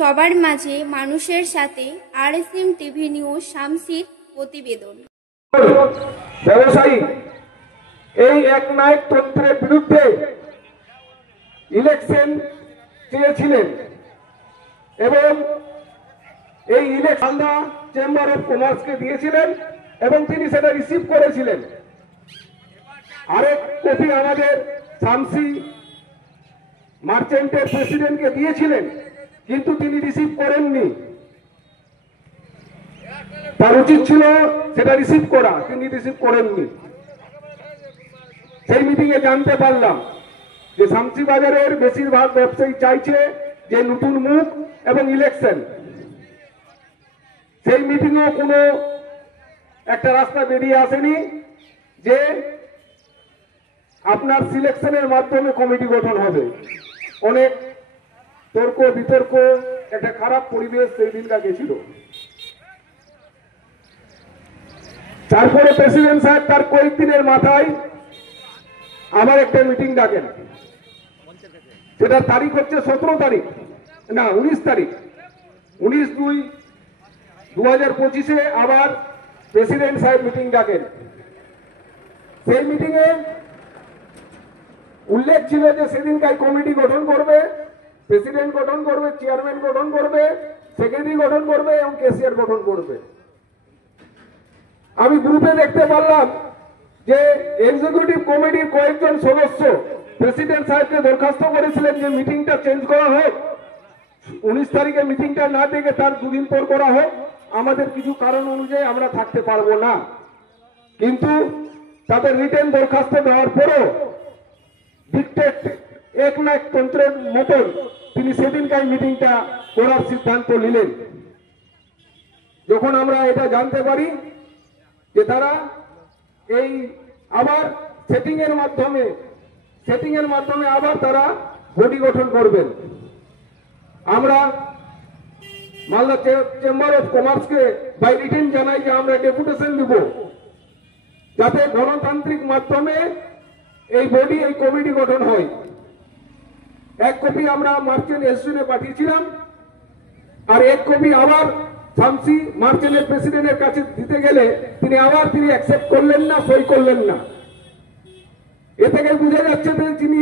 সবার মাঝে মানুষের সাথে আরএসএম টিভি নিউজ শামসির প্রতিবেদন। ব্যবসায়ী এই একনায়কতন্ত্রের বিরুদ্ধে ইলেকশন চেয়েছিলেন এবং এই ইলেকশন চেম্বার অফ কমার্সকে দিয়েছিলেন এবং তিনি সেটা রিসিভ করেছিলেন। আরেক কপি আমাদের শামসি মার্চেন্টের প্রেসিডেন্টকে দিয়েছিলেন, কিন্তু তিনি রিসিভ করেননি। তার উচিত ছিল সেটা রিসিভ করা, তিনি রিসিভ করেননি। সেই মিটিং এ জানতে পারলাম যে শামসি বাজারের বেশিরভাগ ব্যবসায়ী চাইছে যে নতুন মুখ এবং ইলেকশন। সেই মিটিংও কোনো একটা রাস্তা বেরিয়ে আসেনি যে আপনার সিলেকশনের মাধ্যমে কমিটি গঠন হবে। অনেক তর্ক বিতর্ক, একটা খারাপ পরিবেশ সেই দিনটা গেছিল। তারপরে প্রেসিডেন্ট সাহেব তার কয়েকদিনের মাথায় আবার একটা মিটিং ডাকেন। সেটা তারিখ হচ্ছে 17 তারিখ, না 19 তারিখ, 19/2/2025 আবার প্রেসিডেন্ট সাহেব মিটিং ডাকেন। সেই মিটিং এ উল্লেখ ছিল যে সেদিনকার কমিটি গঠন করবে, প্রেসিডেন্ট গঠন করবে, চেয়ারম্যান গঠন করবে, সেক্রেটারি গঠন করবে এবং ক্যাশিয়ার গঠন করবে। আমি গ্রুপে দেখতে পারলাম যে এক্সিকিউটিভ কমিটির কয়েকজন সদস্য প্রেসিডেন্ট সাহেবকে দরখাস্ত করেছিলেন যে মিটিংটা চেঞ্জ করা হোক, 19 তারিখে মিটিংটা না ডেকে তার দুদিন পর করা হোক, আমাদের কিছু কারণ অনুযায়ী আমরা থাকতে পারবো না। কিন্তু তাদের রিটেন দরখাস্ত দেওয়ার পরও ডিক্টেট একনায়কতন্ত্রের মতন তিনি সেদিনকার মিটিংটা করার সিদ্ধান্ত নিলেন। যখন আমরা এটা জানতে পারি যে তারা এই আবার সেটিং এর মাধ্যমে আবার তারা বডি গঠন করবেন, আমরা মালদা চেম্বার অফ কমার্সকে বাই রিটেন জানাই যে আমরা ডেপুটেশন দিব যাতে গণতান্ত্রিক মাধ্যমে এই বডি, এই কমিটি গঠন হয়। এক কপি আমরা মার্চেন্ট এসোসিয়েশনে পাঠিয়েছিলাম, আর এক কপি আবার শামসি মার্চেন্টের প্রেসিডেন্টের কাছে দিতে গেলে তিনি অ্যাকসেপ্ট করলেন না, সই করলেন না। এ থেকে বোঝা যাচ্ছে যে তিনি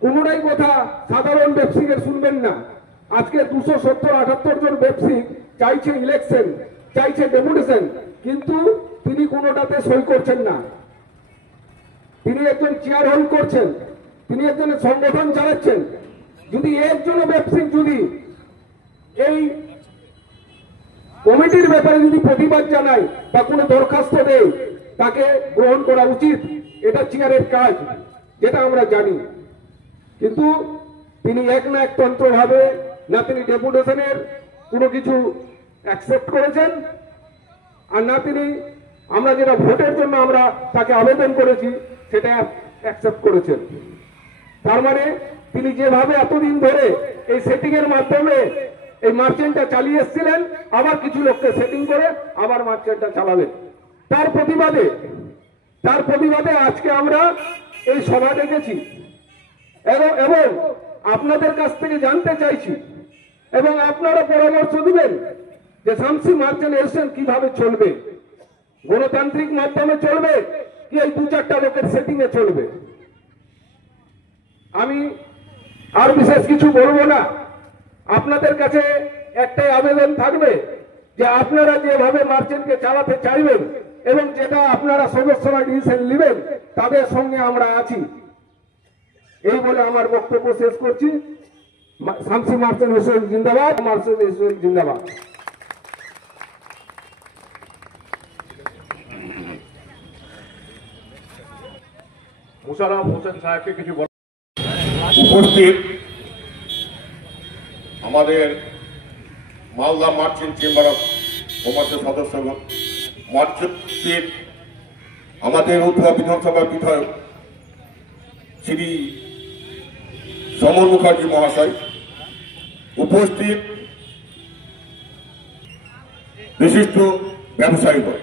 কোনোটাই কথা সাধারণ ব্যবসায়ীদের শুনবেন না। আজকে 270-78 জন ব্যবসায়ী চাইছে ইলেকশন, চাইছে ডেপুটেশন, কিন্তু তিনি কোনোটাতে সই করছেন না। তিনি একজন চেয়ার হোল্ড করছেন, তিনি একজন সংগঠন চালাচ্ছেন। যদি একজন ব্যবসায়ী যদি এই কমিটির ব্যাপারে যদি প্রতিবাদ জানায় বা কোনো দরখাস্ত দেয়, তাকে গ্রহণ করা উচিত, এটা চেয়ারের কাজ, যেটা আমরা জানি। কিন্তু তিনি একনায়কতন্ত্র ভাবে না তিনি ডেপুটেশনের কোনো কিছু অ্যাকসেপ্ট করেছেন, আর না তিনি আমরা যেটা ভোটের জন্য আমরা তাকে আবেদন করেছি সেটা অ্যাকসেপ্ট করেছেন। তার মানে তিনি যেভাবে এতদিন ধরে এই সেটিং এর মাধ্যমে এই মার্চেন্টটা চালিয়ে এসেছিলেন, আবার কিছু লোককে সেটিং করে আবার মার্চেন্টটা চালাবেন। তার প্রতিবাদে আজকে আমরা এই সভা ডেকেছি এবং আপনাদের কাছ থেকে জানতে চাইছি এবং আপনারা পরামর্শ দিবেন যে শামসি মার্চেন্ট এসোসিয়েশন কিভাবে চলবে, গণতান্ত্রিক মাধ্যমে চলবে কি এই 2-4টা লোকের সেটিং এ চলবে। আমি আর বিশেষ কিছু বলবো না। আপনাদের কাছে একটাই আবেদন থাকবে যে আপনারা যেভাবে মার্চেন্টকে চালাতে চাইবেন এবং যেটা আপনারা সদস্যরা ডিসিশন নেবেন, তাদের সঙ্গে আমরা আছি। এই বলে আমার বক্তব্য শেষ করছি। শামসি মার্চেন্ট এসোসিয়েশন জিন্দাবাদ, মার্চেন্ট এসোসিয়েশন জিন্দাবাদ। মুশারফ হোসেন সাহেবকে কিছু উপস্থিত আমাদের মালদা মার্চেন্ট চেম্বার অফ কমার্সের সদস্যগণ, মার্চেন্ট আমাদের উত্তরা বিধানসভার বিধায়ক শ্রী সমর মুখার্জি মহাশয়, উপস্থিত বিশিষ্ট ব্যবসায়ীগণ,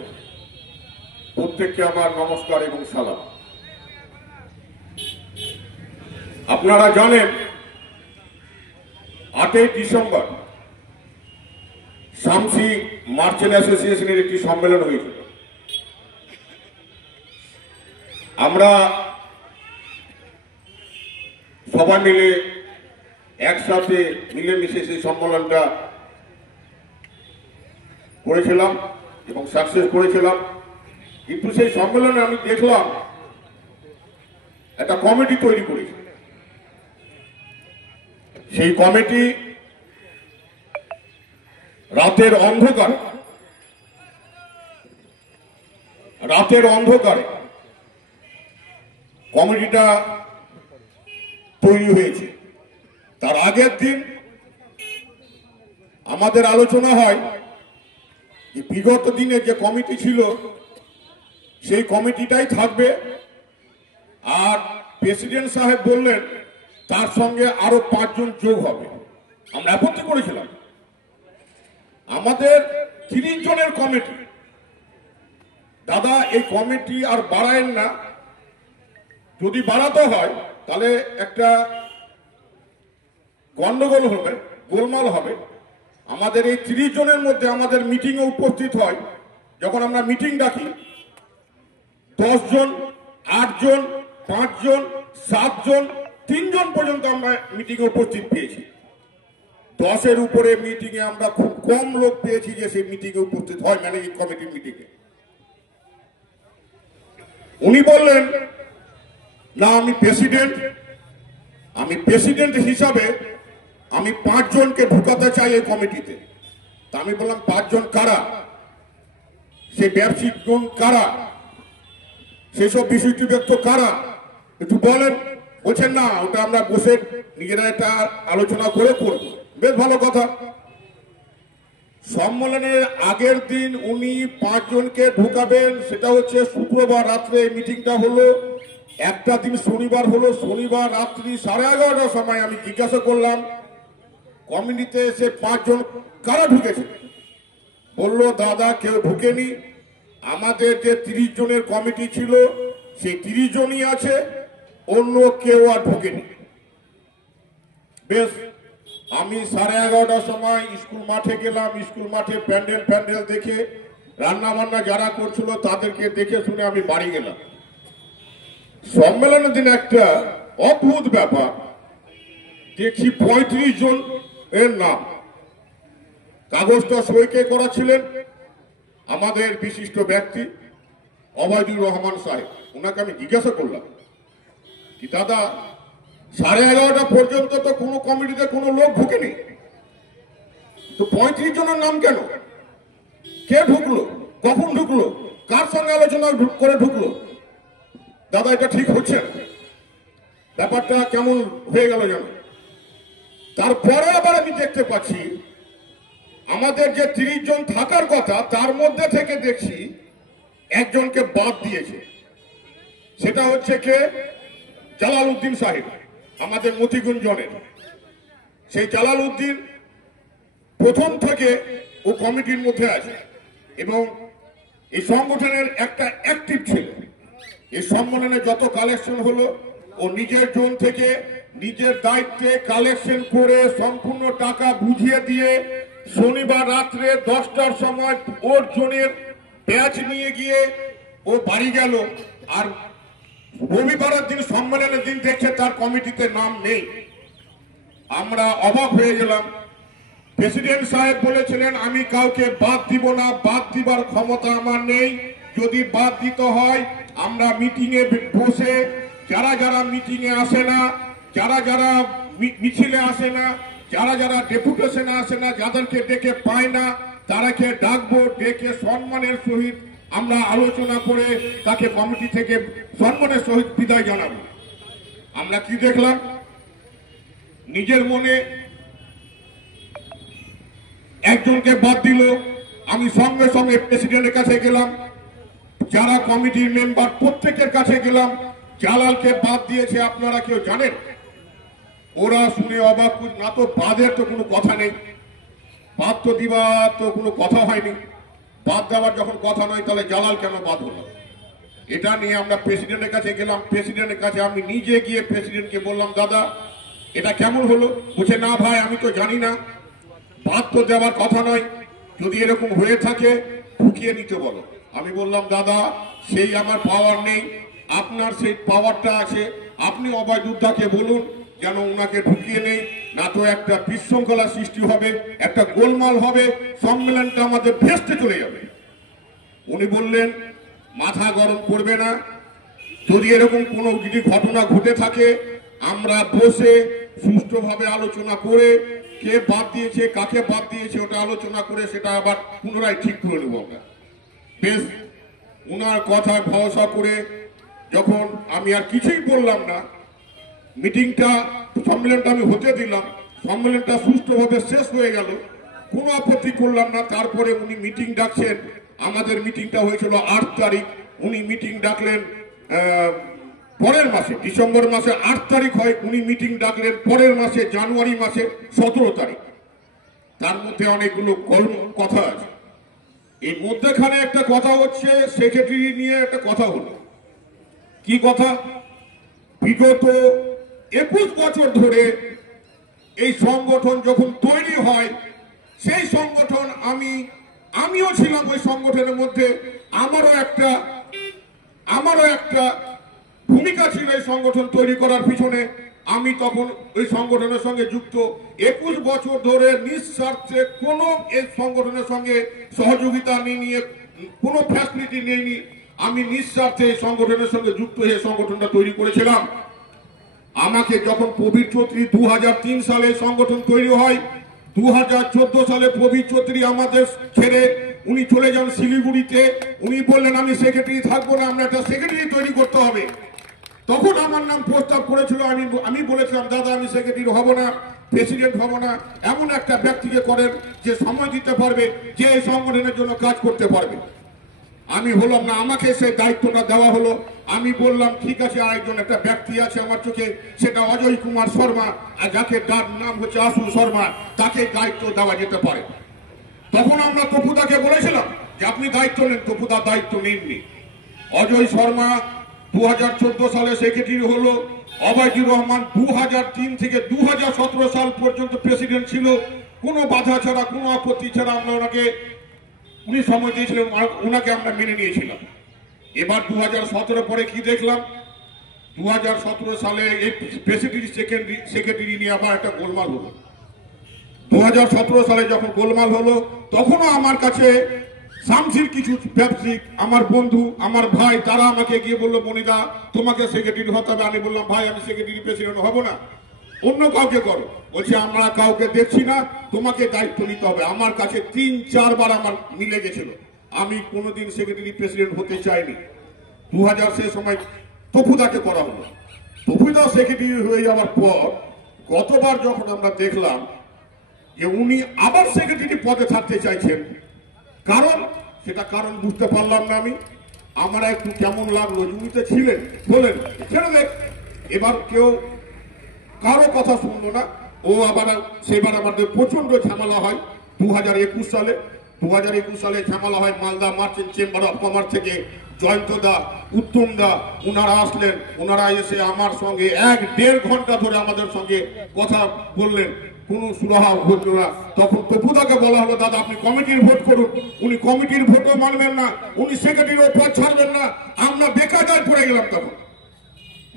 প্রত্যেককে আমার নমস্কার এবং সালাম। আপনারা জানেন 7ই ডিসেম্বর শামসি মার্চেন্ট অ্যাসোসিয়েশনের একটি সম্মেলন হয়েছিল। আমরা সবাই মিলে একসাথে মিলেমিশে সেই সম্মেলনটা করেছিলাম এবং সাকসেস করেছিলাম। কিন্তু সেই সম্মেলনে আমি দেখলাম একটা কমিটি তৈরি করেছে। সেই কমিটি রাতের অন্ধকারে কমিটিটা তৈরি হয়েছে। তার আগের দিন আমাদের আলোচনা হয় যে বিগত দিনে যে কমিটি ছিল সেই কমিটিটাই থাকবে, আর প্রেসিডেন্ট সাহেব বললেন তার সঙ্গে আরো 5 জন যোগ হবে। আমরা আপত্তি করেছিলাম। আমাদের 30 জনের কমিটি, দাদা এই কমিটি আর বাড়ায়েন না, যদি বাড়াতে হয় তাহলে একটা গন্ডগোল হবে, গোলমাল হবে। আমাদের এই 30 জনের মধ্যে আমাদের মিটিংয়ে উপস্থিত হয়, যখন আমরা মিটিং ডাকি 10 জন, 8 জন, 5 জন, 7 জন, 3 জন পর্যন্ত আমরা মিটিংয়ে উপস্থিত পেয়েছি। 10-এর উপরে মিটিংয়ে আমরা খুব কম লোক পেয়েছি যে সেই মিটিংয়ে উপস্থিত হয়, ম্যানেজিং কমিটির মিটিংয়ে। উনি বললেন না আমি প্রেসিডেন্ট হিসাবে আমি 5 জনকে ঢুকাতে চাই এই কমিটিতে। তা আমি বললাম 5 জন কারা, সেই ব্যবসায়িক জন কারা, সেসব বিষয়টি ব্যক্ত কারা একটু বলেন। বলছেন না ওটা আমরা বসে নিজেরা একটা আলোচনা করে করব। বেশ ভালো কথা। সম্মেলনের আগের দিন উনি 5 জনকে ঢুকাবেন, সেটা হচ্ছে শুক্রবার রাত্রে মিটিংটা হলো। একটা দিন শনিবার হলো, শনিবার রাত্রি 11:30টার সময় আমি জিজ্ঞাসা করলাম কমিটিতে এসে 5 জন কারা ঢুকেছে। বললো দাদা কেউ ঢুকেনি, আমাদের যে 30 জনের কমিটি ছিল সেই 30 জনই আছে, অন্য কেউ আর ঢুকেনি। বেশ, আমি 11:30টার সময় স্কুল মাঠে গেলাম। স্কুল মাঠে প্যান্ডেল দেখে, রান্না বান্না যারা করছিল তাদেরকে দেখে শুনে আমি বাড়ি গেলাম। সম্মেলনের দিন একটা অদ্ভুত ব্যাপার দেখছি, 35 জন এর নাম। কাগজটা সইকে করা ছিলেন আমাদের বিশিষ্ট ব্যক্তি অবায়দুর রহমান সাহেব। ওনাকে আমি জিজ্ঞাসা করলাম কি দাদা 11:30টা পর্যন্ত তো কোনো কমিটিতে কোনো লোক ঢুকেনি, তো 35 জনের নাম কেন? কে ঢুকলো, কখন ঢুকলো, কার সঙ্গে আলোচনা করে ঢুকলো? দাদা এটা ঠিক হচ্ছে না, ব্যাপারটা কেমন হয়ে গেল যেন। তারপরে আবার আমি দেখতে পাচ্ছি আমাদের যে 30 জন থাকার কথা তার মধ্যে থেকে দেখছি একজনকে বাদ দিয়েছে। সেটা হচ্ছে কে? জালাল উদ্দিন সাহেব, আমাদের মতিগুঞ্জনের। সেই জালাল উদ্দিন প্রথম থেকে ও কমিটির মধ্যে আছে এবং এই সংগঠনের একটা অ্যাক্টিভ ছিল। এই সম্মেলনে যত কালেকশন হলো ও নিজের জোন থেকে নিজের দায়িত্বে কালেকশন করে সম্পূর্ণ টাকা বুঝিয়ে দিয়ে শনিবার রাত্রে 10টার সময় ওর জোনের ব্যাচ নিয়ে গিয়ে ও বাড়ি গেল। আর রবিবারের দিন সম্মেলনের দিন দেখছে তার কমিটিতে নাম নেই। আমরা অবাক হয়ে গেলাম। প্রেসিডেন্ট সাহেব বলেছিলেন আমি কাউকে বাদ দিব না, বাদ দিবার ক্ষমতা আমার নেই। যদি বাদ দিতে হয় আমরা মিটিংয়ে বসে যারা যারা মিটিংয়ে আসে না, যারা যারা মিছিলে আসে না, যারা যারা ডেপুটেশনে আসে না, যাদেরকে ডেকে পায় না তারাকে ডাকবো, ডেকে সম্মানের সহিত আমরা আলোচনা করে তাকে কমিটি থেকে সম্মানের সহিত বিদায় জানাবো। আমরা কি দেখলাম? নিজের মনে একজনকে বাদ দিল। আমি সঙ্গে সঙ্গে প্রেসিডেন্টের কাছে গেলাম, যারা কমিটির মেম্বার প্রত্যেকের কাছে গেলাম, জালালকে বাদ দিয়েছে আপনারা কেউ জানেন? ওরা শুনে অবাক, না তো বাদের তো কোনো কথা নেই, বাদ তো দিবার তো কোনো কথা হয়নি, বাদ দেওয়ার যখন কথা নয় তাহলে জালাল কেন বাদ হলো? এটা নিয়ে আমরা প্রেসিডেন্টের কাছে গেলাম। প্রেসিডেন্টের কাছে আমি নিজে গিয়ে প্রেসিডেন্টকে বললাম দাদা এটা কেমন হলো? বলছে না ভাই আমি তো জানি না, বাদ তো দেওয়ার কথা নয়, যদি এরকম হয়ে থাকে ঢুকিয়ে নিতে বলো। আমি বললাম দাদা সেই আমার পাওয়ার নেই, আপনার সেই পাওয়ারটা আছে, আপনি অভয়যোদ্ধাকে বলুন যেন ওনাকে ঢুকিয়ে নেই, না তো একটা বিশৃঙ্খলা সৃষ্টি হবে, একটা গোলমাল হবে, সম্মেলনটা আমাদের ভেস্তে চলে যাবে। উনি বললেন মাথা গরম করবে না, যদি এরকম কোনো যদি ঘটনা ঘটে থাকে আমরা বসে সুষ্ঠুভাবে আলোচনা করে কে বাদ দিয়েছে কাকে বাদ দিয়েছে ওটা আলোচনা করে সেটা আবার পুনরায় ঠিক করে নেব আমরা। বেশ, ওনার কথায় ভরসা করে যখন আমি আর কিছুই বললাম না, মিটিংটা সম্মেলনটা আমি হতে দিলাম, সম্মেলনটা সুষ্ঠুভাবে শেষ হয়ে গেল, কোনো আপত্তি করলাম না। তারপরে উনি মিটিং ডাকছেন, আমাদের মিটিংটা হয়েছিল 8 তারিখ, উনি মিটিং ডাকলেন পরের মাসে, ডিসেম্বর মাসে 8 তারিখ হয়, উনি মিটিং ডাকলেন পরের মাসে জানুয়ারি মাসে 17 তারিখ। তার মধ্যে অনেকগুলো কথা আছে। এই মধ্যখানে একটা কথা হচ্ছে সেক্রেটারি নিয়ে একটা কথা হলো। কি কথা? বিগত 21 বছর ধরে এই সংগঠন যখন তৈরি হয়, সেই সংগঠন আমিও ছিলাম ওই সংগঠনের মধ্যে, আমারও একটা ভূমিকা ছিল এই সংগঠন তৈরি করার পিছনে। আমি তখন ওই সংগঠনের সঙ্গে যুক্ত। 21 বছর ধরে নিঃস্বার্থে কোনো এই সংগঠনের সঙ্গে সহযোগিতা নিয়ে কোনো ফ্যাসিলিটি নেইনি, আমি নিঃস্বার্থে এই সংগঠনের সঙ্গে যুক্ত হয়ে সংগঠনটা তৈরি করেছিলাম। আমাকে যখন প্রবীর চৌধুরী 2003 সালে সংগঠন তৈরি হয়, 2014 সালে প্রবীর চৌধুরী আমাদের ছেড়ে উনি চলে যান শিলিগুড়িতে। উনি বললেন আমি সেক্রেটারি থাকবো না, আমরা একটা সেক্রেটারি তৈরি করতে হবে। তখন আমার নাম প্রস্তাব করেছিল, আমি বলেছিলাম দাদা আমি সেক্রেটারি হব না, প্রেসিডেন্ট হব না, এমন একটা ব্যক্তিকে করেন যে সময় দিতে পারবে, যে এই সংগঠনের জন্য কাজ করতে পারবে। আমি হলাম না, আমাকে সেই দায়িত্বটা দেওয়া হলো। আমি বললাম ঠিক আছে, আরেকজন একটা ব্যক্তি আছে আমার চোখে, সেটা অজয় কুমার শর্মা, আর যাকে নাম হচ্ছে আশু শর্মা, তাকে দায়িত্ব দেওয়া যেতে পারে। তখন আমরা তপুদাকে বলেছিলাম যে আপনি দায়িত্ব নেন, তপুদা দায়িত্ব নেননি। অজয় শর্মা 2014 সালে সেক্রেটারি হলো, অভয়জুর রহমান 2003 থেকে 2017 সাল পর্যন্ত প্রেসিডেন্ট ছিল। কোনো বাধা ছাড়া, কোনো আপত্তি ছাড়া আমরা ওনাকে, উনি সময় দিয়েছিলেন, ওনাকে আমরা মেনে নিয়েছিলাম। এবার 2017 পরে কি দেখলাম, 2017 সালে এই প্রেসিডেন্ট সেক্রেটারি নিয়ে আবার একটা গোলমাল হলো। 2017 সালে যখন গোলমাল হলো, তখনও আমার কাছে শামসির কিছু ব্যবসায়িক আমার বন্ধু, আমার ভাই, তারা আমাকে গিয়ে বললো মনিদা তোমাকে সেক্রেটারি হতে হবে। আমি বললাম ভাই আমি সেক্রেটারি প্রেসিডেন্ট হব না, অন্য কাউকে করো। বলছে আমরা কাউকে দেখছি না, তোমাকে দায়িত্ব নিতে হবে। আমার কাছে 3-4 বার আমার মিলে গেছিল, আমি কোনোদিন সেক্রেটারি প্রেসিডেন্ট হতে চাইনি। 2000 সে সময় তপুদাকে করা হলো। তপুদা সেক্রেটারি হয়ে যাওয়ার পর গতবার যখন আমরা দেখলাম যে উনি আবার সেক্রেটারি পদে থাকতে চাইছেন, সেটা কারণ বুঝতে পারলাম না আমি। আমার একটু কেমন লাগলো, উনি তো ছিলেন, বলেন ছেড়ে দেখ, এবার কেউ কারো কথা শুনলো না। ও আবার সেবার আমাদের প্রচন্ড ঝামেলা হয় 2021 সালে। 2021 সালে ঝামেলা হয় Malda merchant chamber of commerce থেকে জয়ন্ত দা, উত্তম দা, ওনারা আসলেন। ওনারা এসে আমার সঙ্গে 1-1.5 ঘন্টা ধরে আমাদের সঙ্গে কথা বললেন, কোন সুরাহা হলো না। তখন তপুদাকে বলা হলো দাদা আপনি কমিটির ভোট করুন। উনি কমিটির ভোটও মানবেন না, উনি সেক্রেটারির পদ ছাড়বেন না। আমরা বেকায়দায় পড়ে গেলাম। তখন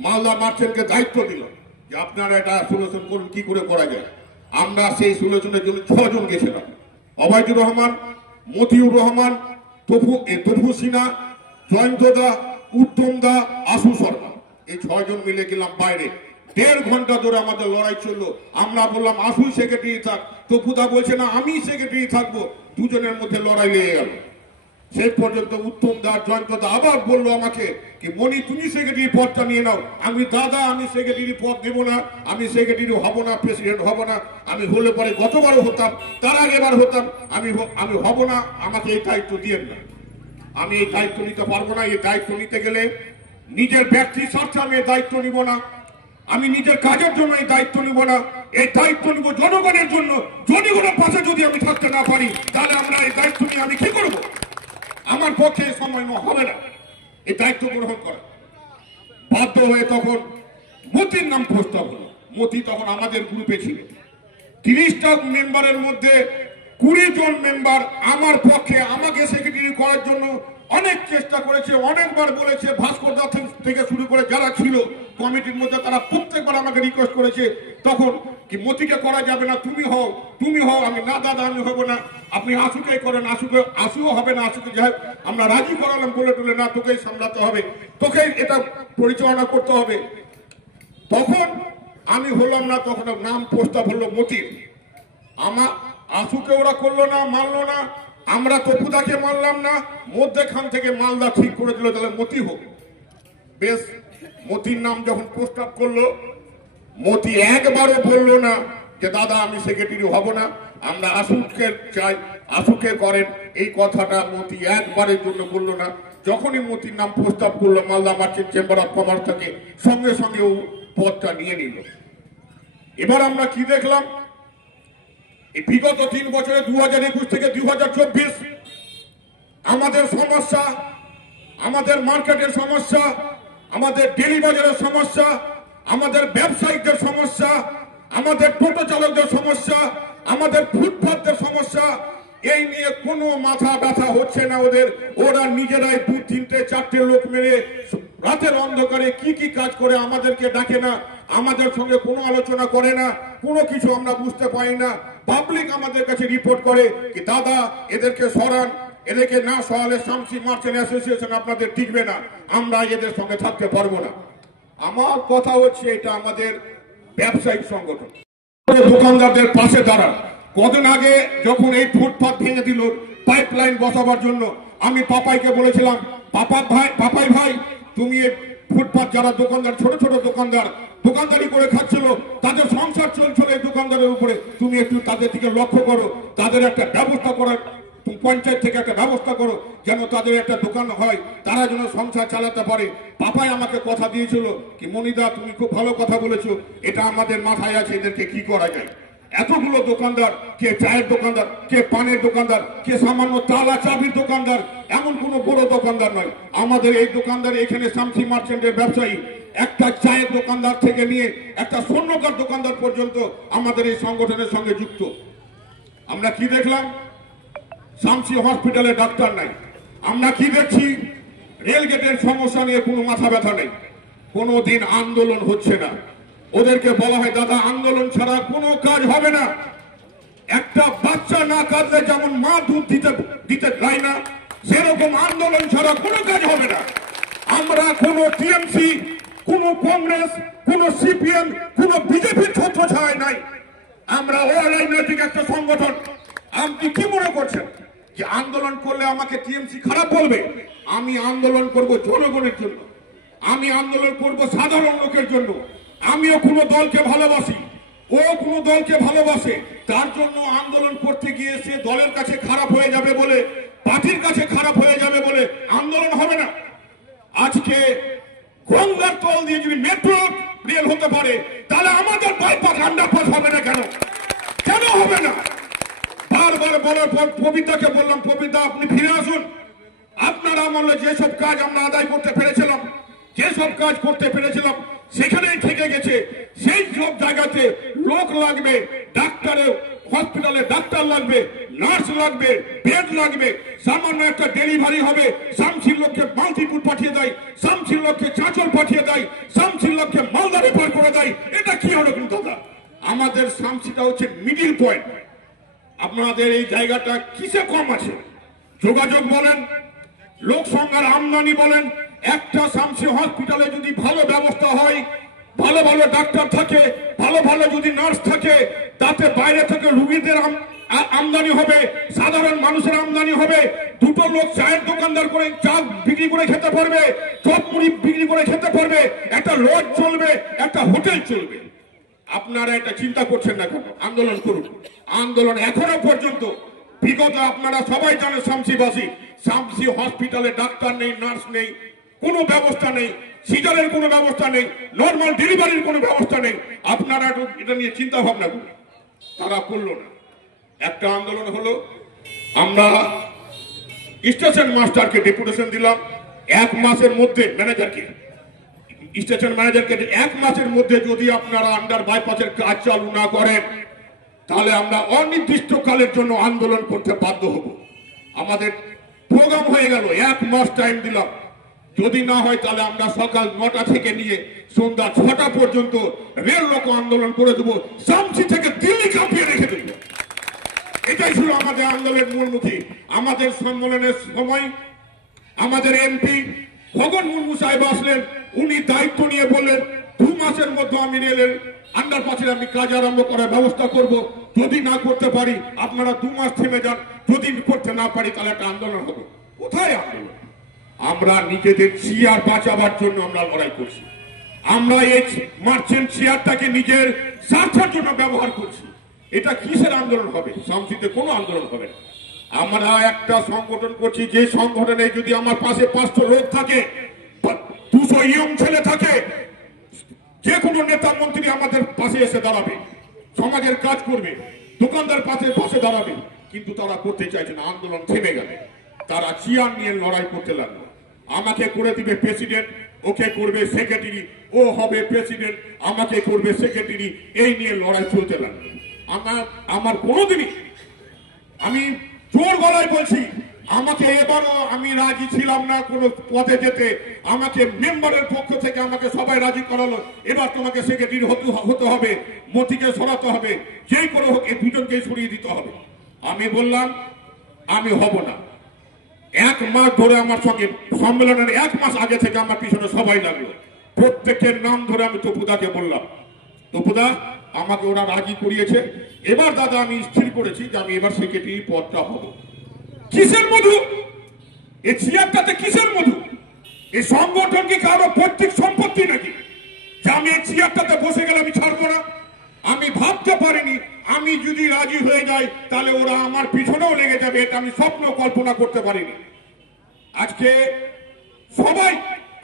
মালদা মার্চেন্টকে দায়িত্ব দিল যে আপনারা এটা সলিউশন করুন, কি করে করা যায়। আমরা সেই সলিউশনের জন্য 6 জন গেছিলাম, অভয়জুর রহমান, মতিউর রহমান, তপু সিনহা, জয়ন্ত দা, উত্তম দা, আশু শর্মা, এই 6 জন মিলে গেলাম বাইরে। 1.5 ঘন্টা ধরে আমাদের লড়াই চললো। আমরা বললাম আশু সেক্রেটারি থাক, তপুদা বলছে না আমি সেক্রেটারি থাকবো। দুজনের মধ্যে লড়াই লেগে গেল। সেই পর্যন্ত উত্তম দা, জয়ন্ত দা আবার বললো আমাকে কি মনি তুমি সেক্রেটারি পদটা নিয়ে নাও। আমি দাদা আমি সেক্রেটারি পদ দেবো না, আমি সেক্রেটারি হব না, প্রেসিডেন্ট হব না। আমি হলে পরে গতবারও হতাম, তার আগেবার হতাম, আমি হব না, আমাকে এই দায়িত্ব দিয়েন না। আমি এই দায়িত্ব নিতে পারবো না। এই দায়িত্ব নিতে গেলে নিজের ব্যক্তি স্বার্থে আমি এই দায়িত্ব নিব না, আমি নিজের কাজের জন্য এই দায়িত্ব নিব না। এই দায়িত্ব নিব জনগণের জন্য। জনগণের পাশে যদি আমি থাকতে না পারি, তাহলে আমরা এই দায়িত্ব নিয়ে আমি কি করবো? আমার পক্ষে সময় হবে না এই দায়িত্ব গ্রহণ করা। বাধ্য হয়ে তখন মতির নাম প্রস্তাব হলো। মতি তখন আমাদের গ্রুপে ছিল। 30টা মেম্বারের মধ্যে 20 জন মেম্বার আমার পক্ষে আমাকে সেক্রেটারি করার জন্য অনেক চেষ্টা করেছে, অনেকবার বলেছে। ভাস্কর দা থেকে শুরু করে যারা ছিল কমিটির মধ্যে তারা প্রত্যেকবার আমাকে রিকোয়েস্ট করেছে তখন কি মতিকে করা যাবে না, তুমি হও। আমি না দাদা আমি হব না, আপনি আশুকে করেন। আশুও হবে না, আশুকে যাই আমরা রাজি করালাম, বলে টলে না তোকেই সামলাতে হবে, তোকেই এটা পরিচালনা করতে হবে। তখন আমি হলাম না, তখন নাম প্রস্তাব হলো মতির। আমার আশুকে ওরা করলো না, মানলো না, আমরা তপুদাকে মানলাম না, মধ্যেখান থেকে মালদা ঠিক করে দিল তাহলে মতি হোক। বেশ, মতির নাম যখন প্রস্তাব করলো, মতি একবারও বললো না যে দাদা আমি সেক্রেটারি হব না, আমরা আশুকে চাই, আশুকে করেন। এই কথাটা মতি একবারের জন্য বললো না। যখনই মতির নাম প্রস্তাব করলো Malda merchant chamber of commerce থেকে, সঙ্গে সঙ্গে ও পদটা নিয়ে নিল। এবার আমরা কি দেখলাম, এই বিগত 3 বছরে 2021 থেকে 2024 আমাদের সমস্যা, আমাদের মার্কেটের সমস্যা, আমাদের ডেলি বাজারের সমস্যা, আমাদের ব্যবসায়িকদের সমস্যা, আমাদের টোটো চালকদের সমস্যা, আমাদের ফুটপাতদের সমস্যা, এই নিয়ে কোনো মাথা ব্যথা হচ্ছে না ওদের। ওরা নিজেরাই 2, 3, 4টে লোক মেরে রাতের অন্ধকারে কি কাজ করে আমাদেরকে ডাকে না, আমাদের সঙ্গে কোনো আলোচনা করে না, কোনো কিছু আমরা বুঝতে পারি না। পাবলিক আমাদের কাছে রিপোর্ট করে কি দাদা এদেরকে সরান, এদেরকে না সরালে শামসি মার্চেন্ট অ্যাসোসিয়েশন আপনাদের টিকবে না, আমরা এদের সঙ্গে থাকতে পারবো না। আমার কথা হচ্ছে এটা আমাদের ব্যবসায়িক সংগঠন, দোকানদারদের পাশে দাঁড়ান। কদিন আগে যখন এই ফুটপাত ভেঙে দিল পাইপলাইন বসাবার জন্য, আমি পাপাইকে বলেছিলাম, পাপাই ভাই তুমি ফুটপাত যারা দোকানদার, ছোট ছোট দোকানদার দোকানদারি করে খাচ্ছিল, তাদের সংসার চলছিল এই দোকানদারের উপরে, তুমি একটু তাদের দিকে লক্ষ্য করো, তাদের একটা ব্যবস্থা করার পঞ্চায়েত থেকে একটা ব্যবস্থা করো, যেন তাদের একটা দোকান হয়, তারা যেন সংসার চালাতে পারে। পাপাই আমাকে কথা দিয়েছিল কি মনিদা তুমি খুব ভালো কথা বলেছো, এটা আমাদের মাথায় আছে, এদেরকে কি করা যায়। এতগুলো দোকানদার, কে চায়ের দোকানদার, কে পানের দোকানদার, কে সামান্য তালা চাবির দোকানদার, এমন কোনো বড় দোকানদার নয়। আমাদের এই দোকানদার এখানে শামসি মার্চেন্টের ব্যবসায়ী, একটা চায়ের দোকানদার থেকে নিয়ে একটা স্বর্ণকার দোকানদার পর্যন্ত আমাদের এই সংগঠনের সঙ্গে যুক্ত। আমরা কি দেখলাম, শামসি হসপিটালে ডাক্তার নাই। আমরা কি দেখছি, রেলগেটের সমস্যা নিয়ে কোনো মাথা ব্যথা নেই, কোনোদিন আন্দোলন হচ্ছে না। ওদেরকে বলা হয় দাদা আন্দোলন ছাড়া কোনো কাজ হবে না। একটা বাচ্চা না কাঁদলে যেমন মা দুধ দিতে চায় না, সেরকম আন্দোলন ছাড়া কোনো কাজ হবে না। আমরা কোন টিএমসি, কোন কংগ্রেস, কোন সিপিএম, কোন বিজেপির ছত্রছায়ায় নাই। আমরা অরাজনৈতিক একটা সংগঠন। আপনি কি মনে করছেন যে আন্দোলন করলে আমাকে টিএমসি খারাপ বলবে? আমি আন্দোলন করব জনগণের জন্য, আমি আন্দোলন করব সাধারণ লোকের জন্য। আমিও কোনো দলকে ভালোবাসি, ও কোনো দলকে ভালোবাসে, তার জন্য আন্দোলন করতে গিয়ে সে দলের কাছে খারাপ হয়ে যাবে বলে, পার্টির কাছে খারাপ হয়ে যাবে বলে আন্দোলন হবে না। আজকে গঙ্গার তল দিয়ে যদি মেট্রো রেল হতে পারে, তাহলে আমাদের বাইপাস আন্ডারপাস হবে না কেন? কেন হবে না? বারবার বলার পর কবিতাকে বললাম, কবিতা আপনি ফিরে আসুন। আপনার আমলে যেসব কাজ আমরা আদায় করতে পেরেছিলাম, যেসব কাজ করতে পেরেছিলাম সেখানেই থেকে গেছে। সেই সব জায়গাতে লোক লাগবে, ডাক্তারের হসপিটালে ডাক্তার লাগবে, নার্স লাগবে, বেড লাগবে। সামান্য একটা ডেলিভারি হবে, শামসির লোককে মাল্টিপুর পাঠিয়ে দেয়, শামসির লোককে চাঁচল পাঠিয়ে দেয়, শামসির লোককে মালদা রেফার করে দেয়। এটা কি হলো কিন্তু দাদা? আমাদের শামসিটা হচ্ছে মিডিল পয়েন্ট। আপনাদের এই জায়গাটা কিসে কম আছে? যোগাযোগ বলেন, লোক সংখ্যার আমদানি বলেন। একটা শামসি হসপিটালে যদি ভালো ব্যবস্থা হয়, ভালো ভালো ডাক্তার থাকে, ভালো ভালো যদি নার্স থাকে, তাতে বাইরে থেকে রুগীদের আমদানি হবে, সাধারণ মানুষের আমদানি হবে। দুটো লোক চায়ের দোকানদার করে চা বিক্রি করে খেতে পারবে, চপ মুড়ি বিক্রি করে খেতে পারবে, একটা লজ চলবে, একটা হোটেল চলবে। আপনারা এটা চিন্তা করছেন না কেন? আন্দোলন করুন। আন্দোলন এখনো পর্যন্ত বিগত আপনারা সবাই জানেন, শামসিবাসী, শামসি হসপিটালে ডাক্তার নেই, নার্স নেই, কোনো ব্যবস্থা নেই, সিজারের কোনো ব্যবস্থা নেই, নর্মাল ডেলিভারির কোনো ব্যবস্থা নেই। আপনারা এটা নিয়ে চিন্তা ভাবনা করুন। তারা করলো না। একটা আন্দোলন হলো, আমরা স্টেশন মাস্টারকে ডেপুটেশন দিলাম 1 মাসের মধ্যে ম্যানেজারকে স্টেশন ম্যানেজারকে 1 মাসের মধ্যে যদি আপনারা আন্ডার বাইপাসের কাজ চালু না করেন তাহলে আমরা অনির্দিষ্টকালের জন্য আন্দোলন করতে বাধ্য হব। আমাদের প্রোগ্রাম হয়ে গেল, 1 মাস টাইম দিলাম, যদি না হয় তাহলে আমরা সকাল 9টা থেকে নিয়ে সন্ধ্যা 6টা পর্যন্ত রেল রোকো আন্দোলন করে দেবো, শামসি থেকে দিল্লি কাঁপিয়ে রেখে দেবো। এটাই ছিল আমাদের আন্দোলনের মূলমুখী। আমাদের সম্মেলনের সময় আমাদের এমপি খগন মুর্মু সাহেব আসলেন, উনি দায়িত্ব নিয়ে বললেন 2 মাসের মধ্যে আমি রেলের আন্ডারপাসের আমি কাজ আরম্ভ করার ব্যবস্থা করব, যদি না করতে পারি আপনারা 2 মাস থেমে যান, যদি করতে না পারি তাহলে একটা আন্দোলন হবে। কোথায় আন্দোলন? আমরা নিজেদের চেয়ার বাঁচাবার জন্য আমরা লড়াই করছি। আমরা এই মার্চেন্ট চেয়ারটাকে নিজের স্বার্থের জন্য ব্যবহার করছি। এটা কিসের আন্দোলন হবে? শামসিতে কোনো আন্দোলন হবে না। আমরা একটা সংগঠন করছি, যে সংগঠনে যদি আমার পাশে 500 লোক থাকে, 200 ইয়ং ছেলে থাকে, যে কোনো নেতা মন্ত্রী আমাদের পাশে এসে দাঁড়াবে, সমাজের কাজ করবে, দোকানদার পাশে দাঁড়াবে, কিন্তু তারা করতে চাইছে না। আন্দোলন থেমে গেলে তারা চেয়ার নিয়ে লড়াই করতে লাগলো। আমাকে করে দিবে প্রেসিডেন্ট, ওকে করবে সেক্রেটারি, ও হবে প্রেসিডেন্ট, আমাকে করবে সেক্রেটারি, এই নিয়ে লড়াই চলতে লাগলো। আমার কোনোদিনই, আমি জোর গলায় বলছি, আমাকে এবারও আমি রাজি ছিলাম না কোনো পদে যেতে। আমাকে মেম্বারের পক্ষ থেকে আমাকে সবাই রাজি করালো, এবার তোমাকে সেক্রেটারি হতে হবে, মতিকে সরাতে হবে, যেই করে হোক এই দুজনকে সরিয়ে দিতে হবে। আমি বললাম আমি হব না। 1 মাস ধরে আমার সঙ্গে সম্মেলনের 1 মাস আগে থেকে আমার পিছনে সবাই লাগলো। প্রত্যেকের নাম ধরে আমি তপুদাকে বললাম, তপুদা আমাকে ওরা রাজি করিয়েছে, এবার দাদা আমি স্থির করেছি যে আমি এবার সেক্রেটারি পদটা হব। কিসের মধু? এই চেয়ারটাতে কিসের মধু? এই সংগঠন কি কারো পৈতৃক সম্পত্তি নাকি যে আমি এই চেয়ারটাতে বসে গেলে আমি ছাড়বো না? আমি ভাবতে পারিনি আমি যদি রাজি হয়ে যাই তাহলে ওরা আমার পিছনেও লেগে যাবে, এটা আমি স্বপ্ন কল্পনা করতে পারিনি। আজকে সবাই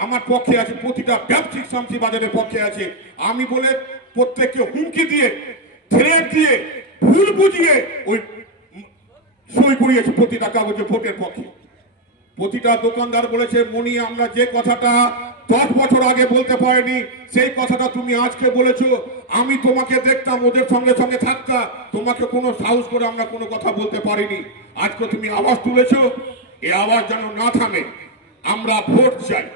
আমার পক্ষে আছে, প্রতিটা ব্যবসায়িক শামসি বাজারের পক্ষে আছে। আমি বলে প্রত্যেককে হুমকি দিয়ে, থ্রেট দিয়ে, ভুল বুঝিয়ে ওই সই করিয়েছে প্রতিটা কাগজে ভোটের পক্ষে। প্রতিটা দোকানদার বলেছে, মনি আমরা যে কথাটা 10 বছর আগে বলতে পারিনি সেই কথাটা তুমি আজকে বলেছো। আমি তোমাকে দেখতাম, ওদের সঙ্গে সঙ্গে থাকতাম, তোমাকে কোনো সাহস করে আমরা কোনো কথা বলতে পারিনি। আজকে তুমি আওয়াজ তুলেছো, এই আওয়াজ যেন না থামে। আমরা ভোট চাই,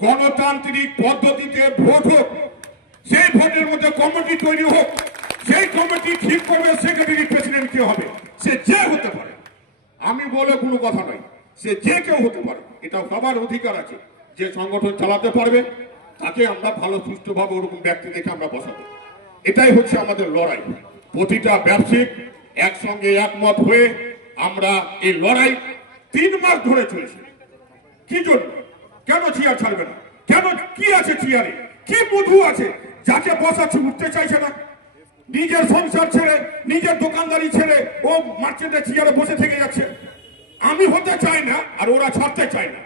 গণতান্ত্রিক পদ্ধতিতে ভোট হোক, সেই ভোটের মধ্যে কমিটি তৈরি হোক, সেই কমিটি ঠিক করবে সেক্রেটারি প্রেসিডেন্ট কে হবে। সে যে হতে পারে, আমি বলে কোনো কথা নয়, সে যে কেউ হতে পারে, এটা সবার অধিকার আছে। যে সংগঠন চালাতে পারবে তাকে আমরা ভালো সুষ্ঠুভাবে ওরকম ব্যক্তি দেখে আমরা বসাবো। এটাই হচ্ছে আমাদের লড়াই। প্রতিটা ব্যবসায়িক একসঙ্গে একমত হয়ে আমরা এই লড়াই 3 মাস ধরে চলেছে। কি জন্য? কেন চেয়ার ছাড়বে না? কেন? কি আছে চেয়ারে? কি মধু আছে যাকে বসাচ্ছে উঠতে চাইছে না? নিজের সংসার ছেড়ে, নিজের দোকানদারি ছেড়ে ও মার্চেন্টের চেয়ারে বসে থেকে যাচ্ছে। আমি হতে চাই না আর ওরা ছাড়তে চায় না।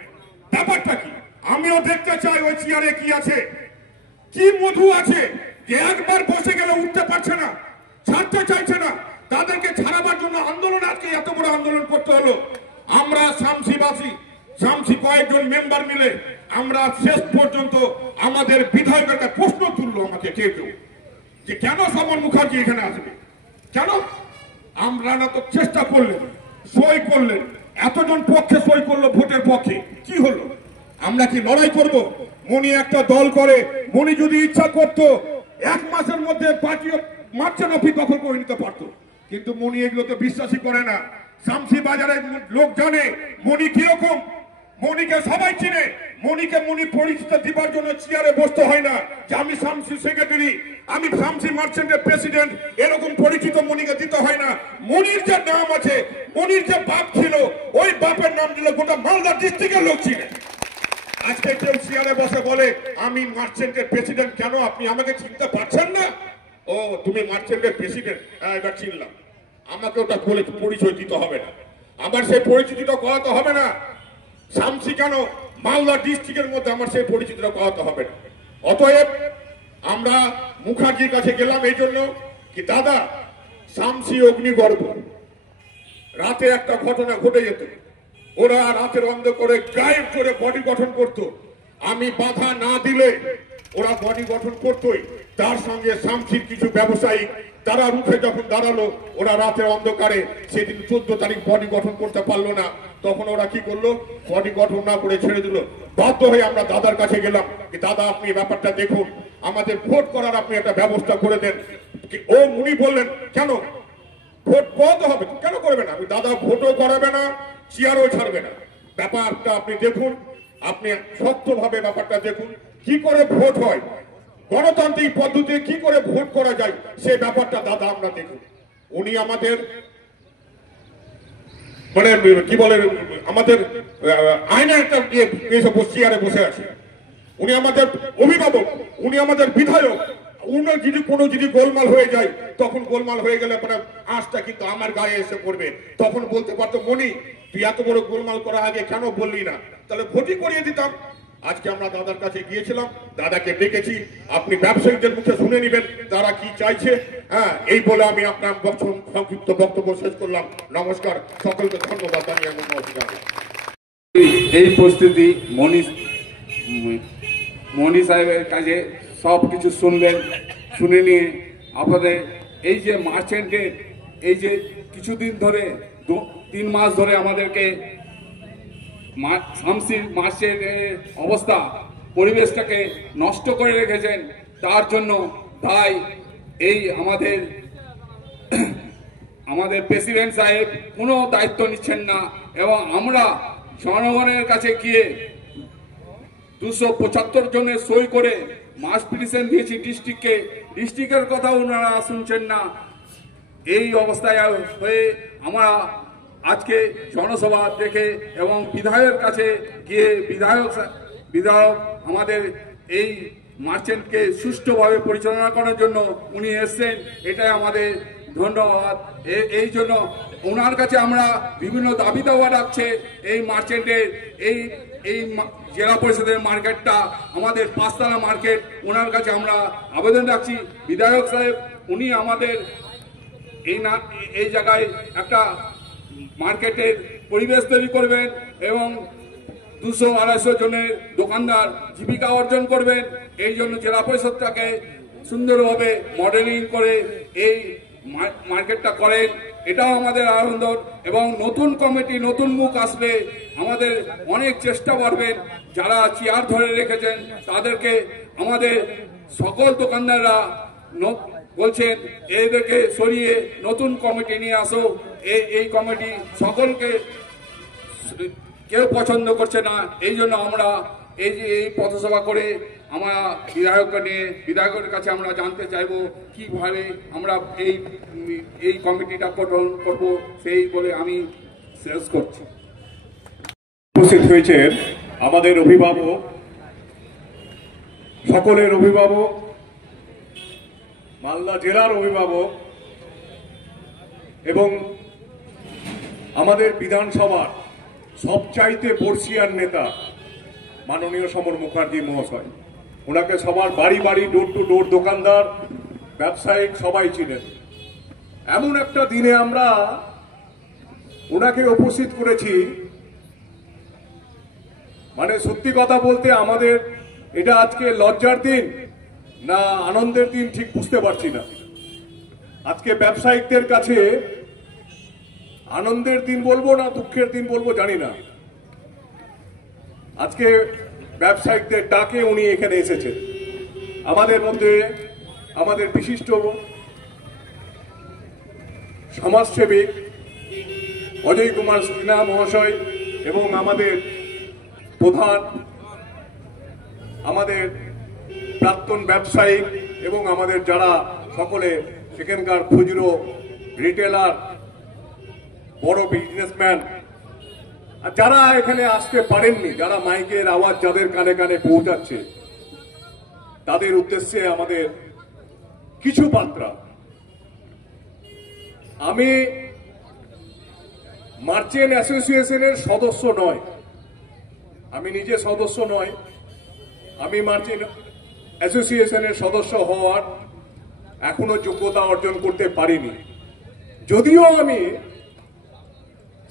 ব্যাপারটা কি? আমিও দেখতে চাই ওই চেয়ারে কি আছে, কি মধু আছে যে একবার বসে গেলে উঠতে পারছে না, ছাড়তে চাইছে না। তাদেরকে ছাড়াবার জন্য আন্দোলন, আজকে এত বড় আন্দোলন করতে হলো। আমরা শামসিবাসী, শামসি কয়েকজন মেম্বার মিলে আমরা শেষ পর্যন্ত আমাদের বিধায়কের একটা প্রশ্ন তুললো আমাকে কেউ যে কেন সমর মুখার্জি এখানে আসবে, কেন? আমরা না তো চেষ্টা করলেন, সই করলেন, এতজন পক্ষে সই করলো ভোটের পক্ষে, কি হলো? আমরা কি লড়াই করব? মনি একটা দল করে, মনি যদি ইচ্ছা করত 1 মাসের মধ্যে পার্টি মার্চেন্ট অফিস দখল করে নিতে পারতো, কিন্তু মনি এগুলো তো বিশ্বাসই করে না। শামসি বাজারের লোক জানে মনি কিরকম, মনিকে সবাই চিনে। মনিকে মনি পরিচিত দিবার জন্য চেয়ারে বসতে হয় না যে আমি শামসি সেক্রেটারি, আমি শামসি মার্চেন্টের প্রেসিডেন্ট, এরকম পরিচিত মনিকে দিতে হয় না। মনির যে নাম আছে, মনির যে বাপ ছিল, ওই বাপের নাম দিলে গোটা মালদা ডিস্ট্রিক্টের লোক চিনে। আজকে কেউ চেয়ারে বসে বলে আমি মার্চেন্টের প্রেসিডেন্ট, কেন আপনি আমাকে চিনতে পারছেন না? ও তুমি মার্চেন্টের প্রেসিডেন্ট, হ্যাঁ এবার চিনলাম। আমাকে ওটা পরিচয় দিতে হবে না, আমার সেই পরিচিতিটা করাতে হবে না। শামসি কেন মালদা ডিস্ট্রিক্টের মধ্যে আমার সেই পরিচিতিটা করাতে হবে না। অতএব আমরা মুখার্জির কাছে গেলাম এই জন্য কি, দাদা শামসি অগ্নিগর্ভ, রাতে একটা ঘটনা ঘটে যেত, ওরা রাতের অন্ধ করে গায়েব করে বডি গঠন করত। আমি বাধা না দিলে ওরা বডি গঠন করতোই, তার সঙ্গে শামসির কিছু ব্যবসায়ী তারা রুখে যখন দাঁড়ালো, ওরা রাতের অন্ধকারে সেদিন 14 তারিখ বডি গঠন করতে পারলো না, তখন ওরা কি করলো, বডি গঠন না করে ছেড়ে দিল। বাধ্য হয়ে আমরা দাদার কাছে গেলাম, দাদা আপনি ব্যাপারটা দেখুন, আমাদের ভোট করার আপনি একটা ব্যবস্থা করে দেন। ও উনি বললেন কেন ভোট করাতে হবে, কেন করবে না? আমি দাদা ভোটও করাবে না, চেয়ারও ছাড়বে না, ব্যাপারটা আপনি দেখুন, আপনি শক্তভাবে ব্যাপারটা দেখুন কি করে ভোট হয়, গণতান্ত্রিক পদ্ধতিতে কি করে ভোট করা যায়, সেই ব্যাপারটা দাদা আমরা দেখুন। উনি আমাদের মানে কি বলে আমাদের আইনের একটা চেয়ারে বসে আছে, উনি আমাদের অভিভাবক, উনি আমাদের বিধায়ক। উনি যদি কোনো যদি গোলমাল হয়ে যায়, তখন গোলমাল হয়ে গেলে মানে আঁচটা কিন্তু আমার গায়ে এসে পড়বে, তখন বলতে পারতো মনি তুই এত বড় গোলমাল করার আগে কেন বললি না, তাহলে ভোটই করিয়ে দিতাম। আজকে আমরা দাদার কাছে গিয়েছিলাম, দাদাকে ডেকেছি, আপনি ব্যবসায়ীদের মুখে শুনে নেবেন তারা কি চাইছে। হ্যাঁ, এই বলে আমি আপনার সংক্ষিপ্ত বক্তব্য শেষ করলাম। নমস্কার, সকলকে ধন্যবাদ জানিয়ে আমি নমস্কার। এই পরিস্থিতি মনি সাহেবের কাছে সব কিছু শুনলেন, শুনে নিয়ে আপনাদের এই যে মার্চেন্টের এই যে কিছুদিন ধরে 3 মাস ধরে আমাদেরকে শামসির মার্চের অবস্থা পরিবেশটাকে নষ্ট করে রেখেছেন, তার জন্য তাই এই আমাদের প্রেসিডেন্ট সাহেব কোনো দায়িত্ব নিচ্ছেন না, এবং আমরা জনগণের কাছে গিয়ে 275 জনের সই করে মাস পিটিশন দিয়েছি ডিস্ট্রিক্টকে, ডিস্ট্রিক্টের কথা ওনারা শুনছেন না। এই অবস্থায় হয়ে আমরা আজকে জনসভা দেখে এবং বিধায়কের কাছে গিয়ে বিধায়ক আমাদের এই মার্চেন্টকে সুষ্ঠুভাবে পরিচালনা করার জন্য উনি এসছেন, এটাই আমাদের ধন্যবাদ। এই জন্য ওনার কাছে আমরা বিভিন্ন দাবি দাওয়া রাখছে। এই মার্চেন্টের এই জেলা পরিষদের মার্কেটটা আমাদের 5তলা মার্কেট, ওনার কাছে আমরা আবেদন রাখছি। বিধায়ক সাহেব উনি আমাদের এই জায়গায় একটা মার্কেটের পরিবেশ তৈরি করবেন এবং 200-250 জনের দোকানদার জীবিকা অর্জন করবেন। এই জন্য জেলা পরিষদটাকে সুন্দরভাবে মডেলিং করে এই মার্কেটটা করেন, এটাও আমাদের আনন্দ। এবং নতুন কমিটি, নতুন মুখ আসলে আমাদের অনেক চেষ্টা করবেন। যারা চেয়ার ধরে রেখেছেন তাদেরকে আমাদের সকল দোকানদাররা বলছেন এদেরকে সরিয়ে নতুন কমিটি নিয়ে আসো। এই কমিটি সকলকে কেউ পছন্দ করছে না, এই জন্য আমরা এই পথসভা করে আমরা বিধায়কের কাছে আমরা জানতে চাইবো কিভাবে আমরা এই কমিটিটা গঠন করবো, সেই বলে আমি শেষ করছি। উপস্থিত হয়েছেন আমাদের অভিভাবক, সকলের অভিভাবক, মালদা জেলার অভিভাবক এবং আমাদের বিধানসভার সবচাইতে বর্ষিয়ান নেতা মাননীয় সমর মুখার্জি মহাশয়। ওনাকে সবার বাড়ি বাড়ি, ডোর টু ডোর, দোকানদার, ব্যবসায়িক সবাই ছিলেন। এমন একটা দিনে আমরা ওনাকে উপস্থিত করেছি, মানে সত্যি কথা বলতে আমাদের এটা আজকে লজ্জার দিন না আনন্দের দিন ঠিক বুঝতে পারছি না। আজকে ব্যবসায়িকদের কাছে আনন্দের দিন বলবো না দুঃখের দিন বলবো জানি না। আজকে ব্যবসায়িকদের ডাকে উনি এখানে এসেছেন। আমাদের মধ্যে আমাদের বিশিষ্ট সমাজসেবী অজয় কুমার সিনহা মহাশয় এবং আমাদের প্রধান, আমাদের প্রাক্তন ব্যবসায়িক এবং আমাদের যারা সকলে সেখানকার খুচরো রিটেলার, বড় বিজনেসম্যান, আর যারা এখানে আসতে পারেননি, যারা মাইকের আওয়াজ যাদের কানে কানে পৌঁছাচ্ছে, তাদের উদ্দেশ্যে আমাদের কিছু বার্তা। আমি মার্চেন্ট অ্যাসোসিয়েশনের সদস্য নয়, আমি নিজে সদস্য নয়, আমি মার্চেন্ট অ্যাসোসিয়েশনের সদস্য হওয়ার এখনো যোগ্যতা অর্জন করতে পারিনি। যদিও আমি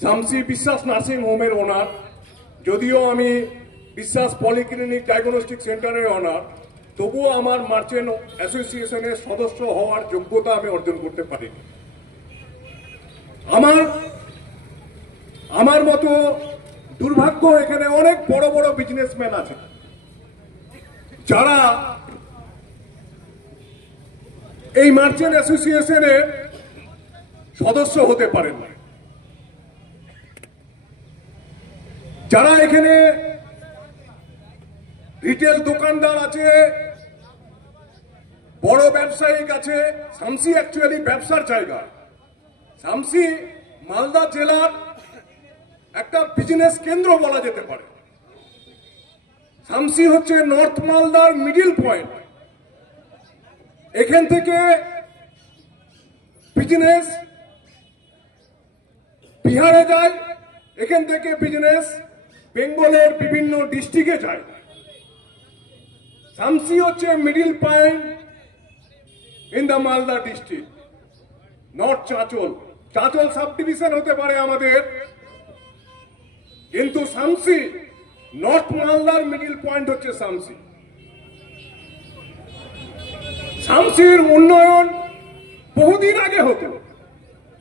শামসি বিশ্বাস নার্সিং হোমের ওনার, যদিও আমি বিশ্বাস পলিক্লিনিক ডায়াগনস্টিক সেন্টারের ওনার, তবুও আমার মার্চেন্ট অ্যাসোসিয়েশনের সদস্য হওয়ার যোগ্যতা আমি অর্জন করতে পারিনি। আমার মতো দুর্ভাগ্য এখানে অনেক বড় বড় বিজনেসম্যান আছে যারা এই মার্চেন্ট অ্যাসোসিয়েশনের সদস্য হতে পারেন না, যারা এখানে রিটেল দোকানদার আছে, বড় ব্যবসায়িক আছে। শামসি অ্যাকচুয়ালি ব্যবসার জায়গা। শামসি মালদা জেলার একটা বিজনেস কেন্দ্র বলা যেতে পারে। শামসি হচ্ছে নর্থ মালদার মিডিল পয়েন্ট। এখান থেকে বিজনেস বিহারে যায়, এখান থেকে বিজনেস বেঙ্গলের বিভিন্ন ডিস্ট্রিক্টে যায়। শামসি হচ্ছে middle point in the Malda district. North Chanchal sub division হতে পারে আমাদের, কিন্তু শামসি নর্থ মালদার মিডিল পয়েন্ট হচ্ছে শামসি। শামসির উন্নয়ন বহুদিন আগে হতো।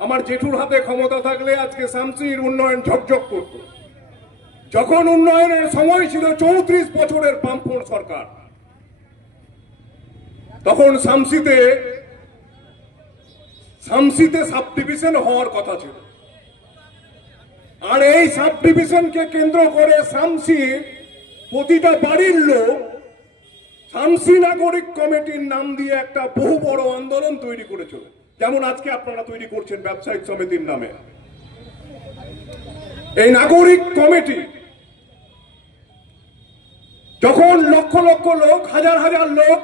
আমার জেঠুর হাতে ক্ষমতা থাকলে আজকে শামসির উন্নয়ন ঝকঝক করত। যখন উন্নয়নের সময় ছিল 34 বছরের বামফ্রন্ট সরকার, তখন শামসিতে সাব ডিভিশন হওয়ার কথা ছিল। আর এই সাব ডিভিশনকে কেন্দ্র করে শামসি প্রতিটা বাড়ির লোক শামসি নাগরিক কমিটির নাম দিয়ে একটা বহু বড় আন্দোলন তৈরি করেছিল, যেমন আজকে আপনারা তৈরি করছেন ব্যবসায়িক সমিতির নামে। এই নাগরিক কমিটি যখন লক্ষ লক্ষ লোক, হাজার হাজার লোক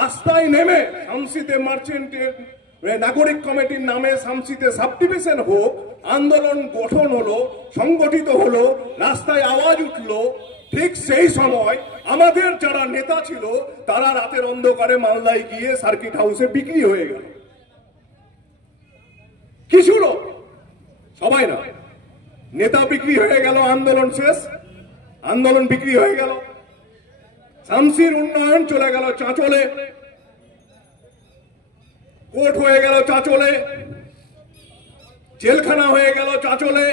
রাস্তায় নেমে শামসিতে মার্চেন্টের নাগরিক কমিটির নামে শামসিতে সাব ডিভিশন হোক, আন্দোলন গঠন হলো, সংগঠিত হলো, রাস্তায় আওয়াজ উঠলো, ঠিক সেই সময় আমাদের যারা নেতা ছিল তারা রাতের অন্ধকারে মালদায় গিয়ে সার্কিট হাউসে বিক্রি হয়ে গেল। কিছু লোক, সবাই না, নেতা বিক্রি হয়ে গেল, আন্দোলন শেষ, আন্দোলন বিক্রি হয়ে গেল। শামসির উন্নয়ন চলে গেল চাঁচলে, কোর্ট হয়ে গেল চাঁচলে, জেলখানা হয়ে গেল চাঁচলে,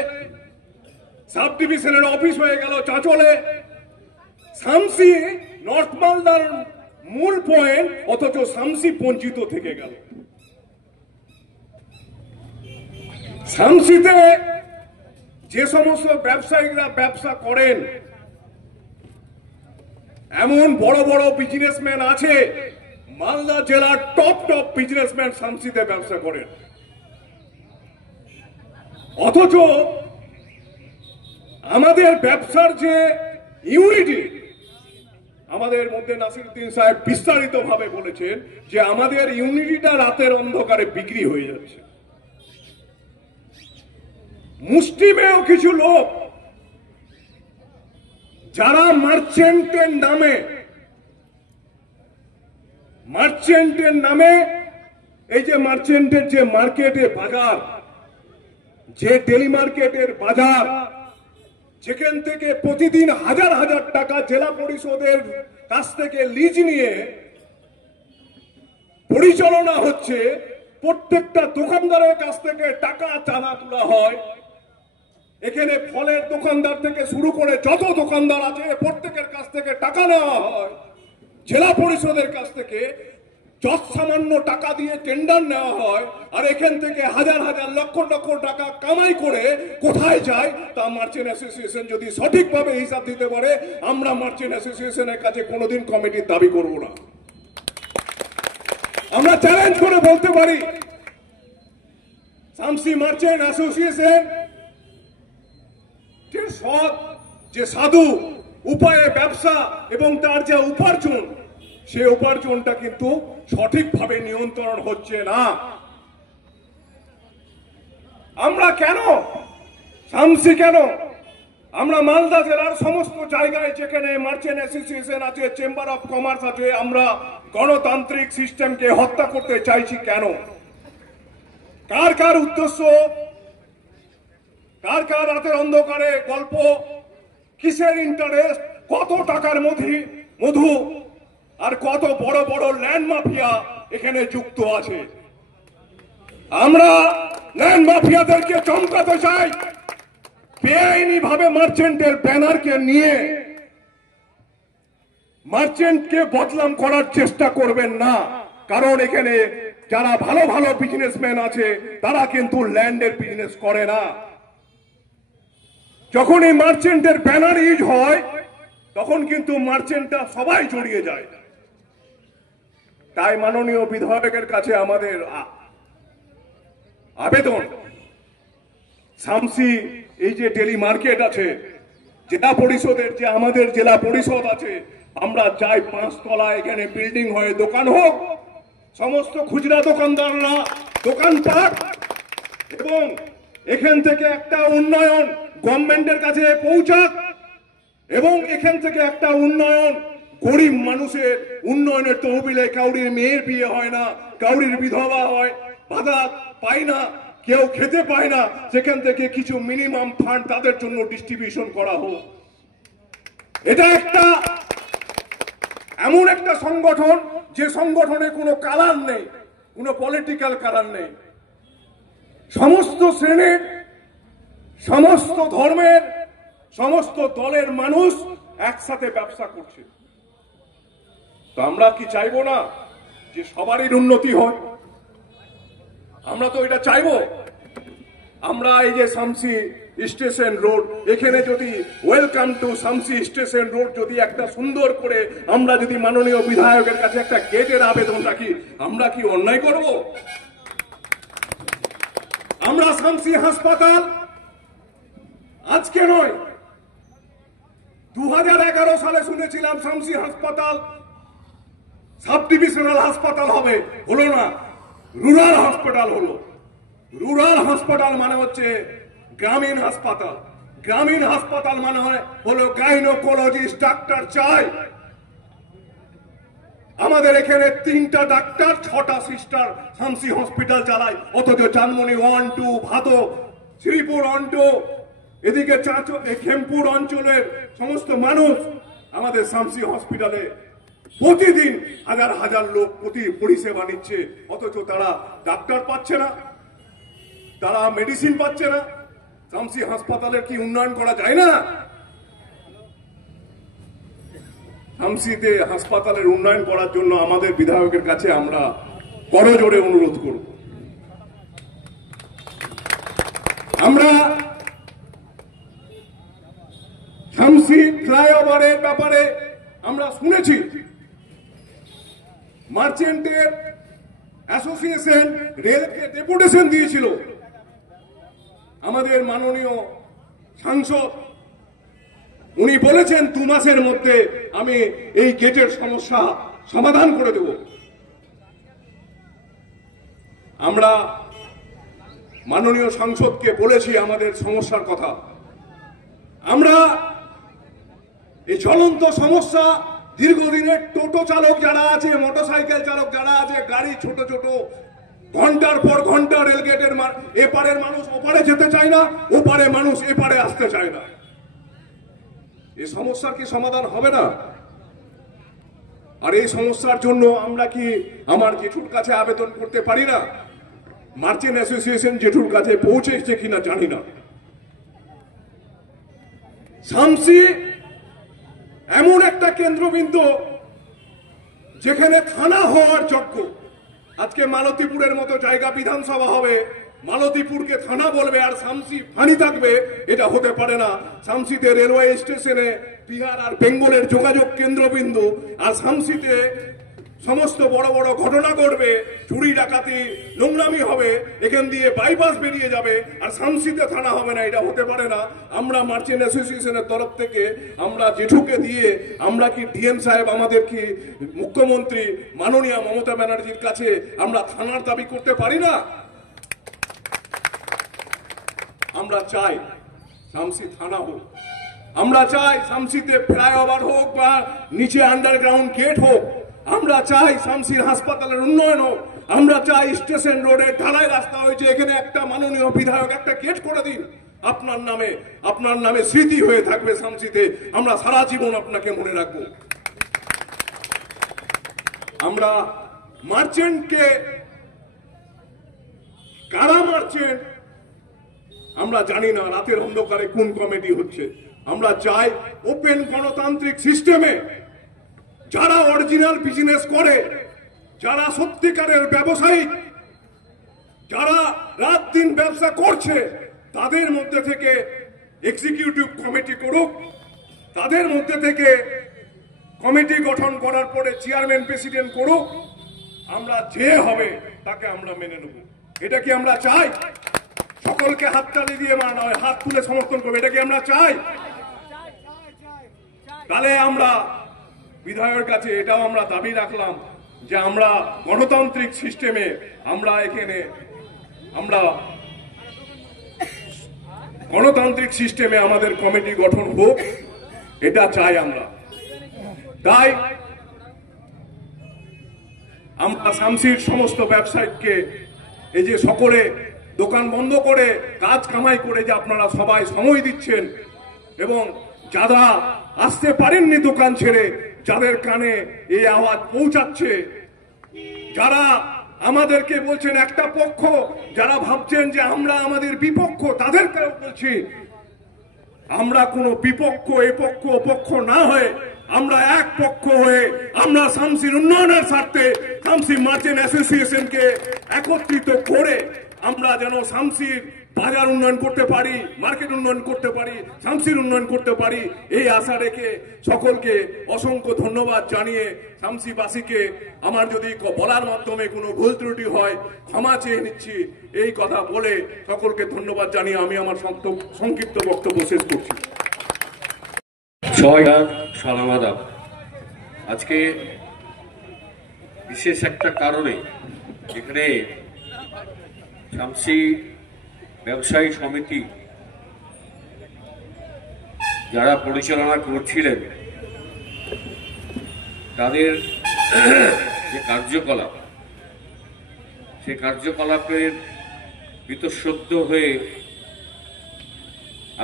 সাব ডিভিশনের অফিস হয়ে গেল চাঁচলে। শামসি নর্থ মালদার মূল পয়েন্ট, অথচ শামসি বঞ্চিত থেকে গেল। শামসিতে যে সমস্ত ব্যবসায়ীরা ব্যবসা করেন, এমন বড় বড় বিজনেসম্যান আছে, মালদা জেলার টপ বিজনেসম্যান শামসিতে ব্যবসা করেন। অথচ আমাদের ব্যবসার যে ইউনিটি, আমাদের মধ্যে নাসিরউদ্দিন সাহেব বিস্তারিত ভাবে বলেছেন যে আমাদের ইউনিটিটা রাতের অন্ধকারে বিক্রি হয়ে যাচ্ছে। মুষ্টিমেয় কিছু লোক যারা মার্চেন্টের নামে এই যে মার্চেন্টের যে মার্কেটের বাজার, যে ডেলি মার্কেটের বাজার, যেখান থেকে প্রতিদিন হাজার হাজার টাকা জেলা পরিষদের কাছ থেকে লিজ নিয়ে পরিচালনা হচ্ছে, প্রত্যেকটা দোকানদারের কাছ থেকে টাকা চাঁদা তোলা হয়। এখানে ফলের দোকানদার থেকে শুরু করে যত দোকানদার আছে প্রত্যেকের কাছ থেকে টাকা নেওয়া হয়, জেলা পরিষদের কাছ থেকে যত সামান্য টাকা দিয়ে টেন্ডার নেওয়া হয়, আর এখান থেকে হাজার হাজার লক্ষ লক্ষ টাকা কামাই করে কোথায় যায় তা মার্চেন্ট অ্যাসোসিয়েশন যদি সঠিকভাবে হিসাব দিতে পারে, আমরা মার্চেন্ট অ্যাসোসিয়েশনের কাছে কোনোদিন কমিটির দাবি করব না। আমরা চ্যালেঞ্জ করে বলতে পারি, শামসি মার্চেন্ট অ্যাসোসিয়েশন যে সৎ, যে সাধু উপায়ে ব্যবসা এবং তার যে উপার্জন, সে উপার্জনটা কিন্তু সঠিকভাবে নিয়ন্ত্রণ হচ্ছে না। আমরা কেন, শামসি কেন, আমরা মালদা জেলার সমস্ত জায়গায় যেখানে মার্চেন্ট অ্যাসোসিয়েশন আছে, চেম্বার অফ কমার্স আছে, আমরা গণতান্ত্রিক সিস্টেমকে হত্যা করতে চাইছি কেন? কার কার উদ্দেশ্য, কার কার রাতের অন্ধকারে গল্প, কিসের ইন্টারেস্ট, কত টাকার মধু আর কত বড় বড় ল্যান্ড মাফিয়া এখানে যুক্ত আছে। আমরা ল্যান্ড মাফিয়াদেরকে চমকাতে চাই, বেআইনি ভাবে মার্চেন্টের ব্যানারকে নিয়ে মার্চেন্টকে বদনাম করার চেষ্টা করবেন না, কারণ এখানে যারা ভালো ভালো বিজনেসম্যান আছে তারা কিন্তু ল্যান্ডের বিজনেস করে না। যখন এই মার্চেন্টের ব্যানার ইউজ হয় তখন কিন্তু মার্চেন্টটা সবাই জড়িয়ে যায়। তাই মাননীয় বিধায়কের কাছে আমাদের আবেদন, শামসি এই যে ডেলি মার্কেট আছে, জেলা পরিষদের যে আমাদের জেলা পরিষদ আছে, আমরা চাই 5 তলা এখানে বিল্ডিং হয়ে দোকান হোক, সমস্ত খুচরা দোকানদাররা দোকান পাক, এবং এখান থেকে একটা উন্নয়ন গভর্নমেন্টের কাছে পৌঁছাক, এবং এখান থেকে একটা উন্নয়ন গরিব মানুষের উন্নয়নের তহবিলে কাউরির মেয়ের বিয়ে হয় না, কাউরির বিধবা হয়, ভাতা পায় না, কেউ খেতে পায় না, সেখান থেকে কিছু মিনিমাম ফান্ড তাদের জন্য ডিস্ট্রিবিউশন করা হোক। এটা একটা এমন একটা সংগঠন যে সংগঠনে কোনো কালার নেই, কোনো পলিটিক্যাল কালার নেই, সমস্ত শ্রেণীর, সমস্ত ধর্মের, সমস্ত দলের মানুষ একসাথে ব্যবসা করছে। তো আমরা কি চাইবো না যে সবারই উন্নতি হয়? আমরা তো এটা চাইবো। আমরা এই যে শামসি স্টেশন রোড, এখানে যদি welcome to Samsi station road যদি একটা সুন্দর করে আমরা যদি মাননীয় বিধায়কের কাছে একটা গেটের আবেদন রাখি, আমরা কি অন্যায় করব? আমরা শামসি হাসপাতাল আজকে নয়, 2011 সালে শুনেছিলাম শামসি হাসপাতাল সাব ডিভিশনাল হাসপাতাল হবে, হলো না, রুরাল হসপিটাল হলো। রুরাল হসপিটাল মানে হচ্ছে গ্রামীণ হাসপাতাল, গ্রামীণ হাসপাতাল মানে হলো গাইনোকোলজিস্ট ডাক্তার চাই। আমাদের এখানে 3টা ডাক্তার 6টা সিস্টার শামসি হসপিটাল চালায়, অথচ চানমনি 1, 2, ভাদো, শ্রীপুর 1, 2, এদিকে খেমপুর অঞ্চলের সমস্ত মানুষ আমাদের শামসি হসপিটালে প্রতিদিন হাজার হাজার লোক পরিষেবা নিচ্ছে, অথচ তারা ডাক্তার পাচ্ছে না, তারা মেডিসিন পাচ্ছে না। শামসি হাসপাতালের কি উন্নয়ন করা যায় না? শামসিতে হাসপাতালের উন্নয়ন করার জন্য আমাদের বিধায়কের কাছে আমরা করজোড়ে অনুরোধ করব। আমরা শামসি ফ্লাইওভারের ব্যাপারে আমরা শুনেছি, মার্চেন্টের অ্যাসোসিয়েশন রেলকে ডেপুটেশন দিয়েছিল। আমাদের মাননীয় সাংসদ উনি বলেছেন 2 মাসের মধ্যে আমি এই গেটের সমস্যা সমাধান করে দেব। আমরা মাননীয় সাংসদকে বলেছি আমাদের সমস্যার কথা। আমরা এই জ্বলন্ত সমস্যা দীর্ঘদিনের টোটো চালক যারা আছে, মোটরসাইকেল চালক যারা আছে, গাড়ি ছোট ছোট, ঘন্টার পর ঘন্টা রেলগেটের এপারের মানুষ ওপারে যেতে চায় না, ওপারে মানুষ এপারে আসতে চায় না। এই সমস্যার কি সমাধান হবে না? আর এই সমস্যার জন্য আমরা কি আমার জেঠুর কাছে আবেদন করতে পারি না? মার্চেন্ট অ্যাসোসিয়েশন জেঠুর কাছে পৌঁছেছে কিনা জানি না। শামসি এমন একটা কেন্দ্রবিন্দু যেখানে থানা হওয়ার যোগ্য। আজকে মালতীপুরের মতো জায়গা বিধানসভা হবে, মালতীপুরকে থানা বলবে আর শামসি ফাঁড়ি থাকবে, এটা হতে পারে না। শামসিতে রেলওয়ে স্টেশনে বিহার আর বেঙ্গলের যোগাযোগ কেন্দ্রবিন্দু, আর শামসিতে সমস্ত বড় বড় ঘটনা ঘটবে, চুরি ডাকাতি নোংরামি হবে, এখান দিয়ে বাইপাস বেরিয়ে যাবে, আর শামসিতে থানা হবে না, এটা হতে পারে না। আমরা মার্চেন্ট অ্যাসোসিয়েশনের তরফ থেকে আমরা জেঠুকে দিয়ে আমরা কি ডিএম সাহেব, আমাদের কি মুখ্যমন্ত্রী মাননীয় মমতা ব্যানার্জির কাছে আমরা থানার দাবি করতে পারি না? আমরা চাই শামসি থানা হোক, আমরা চাই শামসিতে ফ্লাইওভার হোক বা নিচে আন্ডারগ্রাউন্ড গেট হোক, আমরা চাই শামসির হাসপাতালের উন্নয়ন হোক, আমরা চাই স্টেশন রোডে ঢালাই রাস্তা হয়েছে, এখানে একটা মাননীয় বিধায়ক একটা গেট করে দিন, আপনার নামে স্মৃতি হয়ে থাকবে শামসিতে, আমরা সারা জীবন আপনাকে মনে রাখবো। আমরা মার্চেন্টকে কারা মার্চেন্ট আমরা জানি না, রাতের অন্ধকারে কোন কমিটি হচ্ছে। আমরা চাই ওপেন গণতান্ত্রিক সিস্টেমে যারা অরিজিনাল বিজনেস করে, যারা সত্যিকারের ব্যবসায়িক, যারা রাত দিন ব্যবসা করছে, তাদের মধ্যে থেকে এক্সিকিউটিভ কমিটি করুক, তাদের মধ্যে থেকে কমিটি গঠন করার পরে চেয়ারম্যান প্রেসিডেন্ট করুক, আমরা যে হবে তাকে আমরা মেনে নেব। এটা কি আমরা চাই? সকলকে হাততালি দিয়ে নয়, হাত তুলে সমর্থন করবে, এটা কি আমরা চাই? তাহলে আমরা বিধায়কের কাছে এটাও আমরা দাবি রাখলাম যে আমরা গণতান্ত্রিক সিস্টেমে আমরা এখানে গণতান্ত্রিক সিস্টেমে আমাদের কমিটি গঠন হোক, এটা চাই আমরা। তাই আমরা শামসির সমস্ত ব্যবসায়ীকে, এই যে সকলে দোকান বন্ধ করে কাজ কামাই করে যে আপনারা সবাই সময় দিচ্ছেন এবং যারা আসতে পারেননি দোকান ছেড়ে, যাদের কানে এই আওয়াজ পৌঁছাচ্ছে, যারা আমাদেরকে বলছেন একটা পক্ষ, যারা ভাবছেন যে আমরা আমাদের বিপক্ষ, তাদেরকেও বলছি আমরা কোনো বিপক্ষ, এ পক্ষ ও পক্ষ না হয়ে আমরা এক পক্ষ হয়ে আমরা শামসির উন্নয়নের স্বার্থে শামসি মার্চেন্ট অ্যাসোসিয়েশনকে একত্রিত করে আমরা যেন শামসির বাজার উন্নয়ন করতে পারি, মার্কেট উন্নয়ন করতে পারি, শামসির উন্নয়ন করতে পারি, এই আশা রেখে সকলকে অসংখ্য ধন্যবাদ জানিয়ে শামসিবাসীকে আমার যদি বলার মাধ্যমে কোনো ভুল ত্রুটি হয় ক্ষমা চেয়ে নিচ্ছি, এই কথা বলে সকলকে ধন্যবাদ জানিয়ে আমি আমার সংক্ষিপ্ত বক্তব্য শেষ করছি। সালাম আদাব। আজকে বিশেষ একটা কারণে এখানে শামসি ব্যবসায়ী সমিতি যারা পরিচালনা করছিলেন তাদের যে কার্যকলাপ, সেই কার্যকলাপের বীতশ্রদ্ধ হয়ে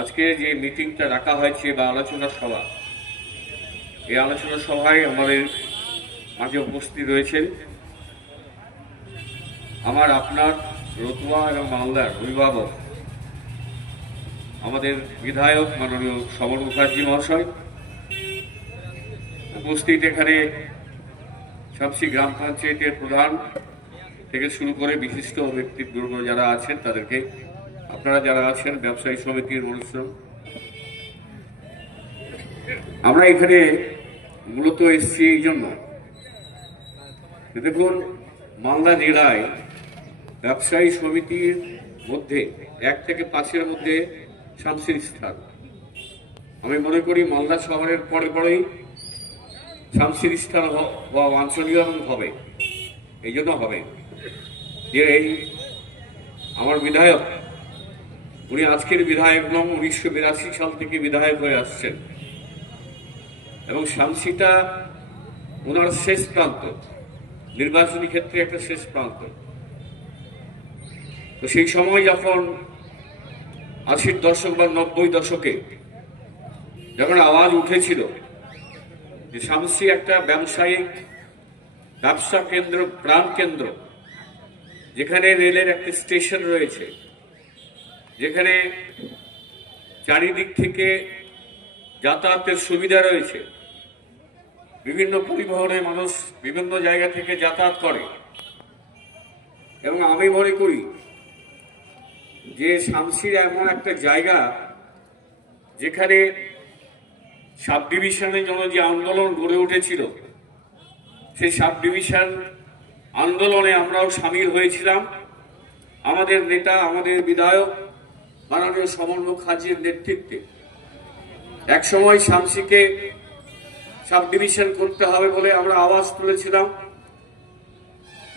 আজকে যে মিটিংটা রাখা হয়েছে বা আলোচনা সভা, এই আলোচনা সভায় আমাদের মাঝে উপস্থিত রয়েছেন আমার আপনার রতুয়া এবং মালদার অভিভাবক আমাদের বিধায়ক মাননীয় সমর মুখার্জি মহাশয়, উপস্থিত এখানে শামসি গ্রাম পঞ্চায়েতের প্রধান থেকে শুরু করে বিশিষ্ট ব্যক্তিবর্গ যারা আছেন তাদেরকে, আপনারা যারা আছেন ব্যবসায়ী সমিতির মানুষ, আমরা এখানে মূলত এসেছি এই জন্য, দেখুন মালদা জেলায় ব্যবসায়ী সমিতির মধ্যে 1 থেকে 5-এর মধ্যে শামসির স্থান। আমি মনে করি মালদা শহরের পরে পরেই শামসির স্থান হওয়া বাঞ্ছনীয় হবে। এই জন্য হবে যে এই আমার বিধায়ক, উনি আজকের বিধায়ক নন, 1982 সাল থেকে বিধায়ক হয়ে আসছেন এবং শামসিটা ওনার শেষ প্রান্ত, নির্বাচনী ক্ষেত্রে একটা শেষ প্রান্ত। তো সেই সময় যখন 80-র দশক বা 90 দশকে যখন আওয়াজ উঠেছিল যে শামসি একটা ব্যবসায়িক ব্যবসা কেন্দ্র, প্রাণ কেন্দ্র, যেখানে রেলের একটা স্টেশন রয়েছে, যেখানে চারিদিক থেকে যাতায়াতের সুবিধা রয়েছে, বিভিন্ন পরিবহনে মানুষ বিভিন্ন জায়গা থেকে যাতায়াত করে, এবং আমি মনে করি যে শামসির এমন একটা জায়গা যেখানে সাব ডিভিশনের জন্য যে আন্দোলন গড়ে উঠেছিল, সেই সাব ডিভিশন আন্দোলনে আমরাও সামিল হয়েছিলাম। আমাদের নেতা, আমাদের বিধায়ক মাননীয় সমর মুখার্জির নেতৃত্বে একসময় শামসিকে সাব ডিভিশন করতে হবে বলে আমরা আওয়াজ তুলেছিলাম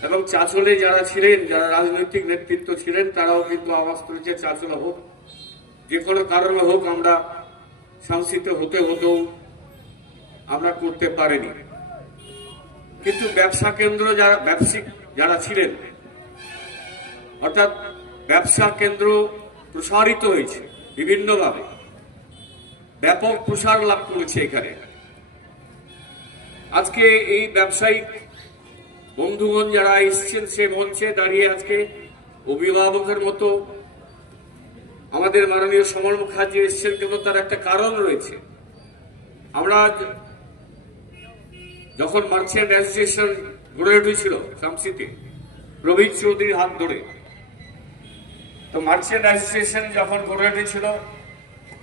এবং চাঁচলে যারা ছিলেন, যারা রাজনৈতিক নেতৃত্ব ছিলেন, তারাও কিন্তু আওয়াজ তুলেছে চাঁচলে হোক, যে কোনো কারণে হোক আমরা শামসিতে হতেও আমরা করতে পারিনি। কিন্তু ব্যবসা কেন্দ্র যারা ব্যবসায়িক যারা ছিলেন, অর্থাৎ ব্যবসা কেন্দ্র প্রসারিত হয়েছে বিভিন্নভাবে, ব্যাপক প্রসার লাভ করেছে এখানে। আজকে এই ব্যবসায়িক বন্ধুগণ যারা এসছেন সে মঞ্চে দাঁড়িয়ে আজকে অভিভাবকের মতো আমাদের মাননীয় সমর মুখার্জি এসছেন, কিন্তু তার একটা কারণ রয়েছে। আমরা যখন মার্চেন্ট অ্যাসোসিয়েশন গড়ে উঠেছিল শামসিতে প্রবীর চৌধুরীর হাত ধরে, তো মার্চেন্ট অ্যাসোসিয়েশন যখন গড়ে উঠেছিল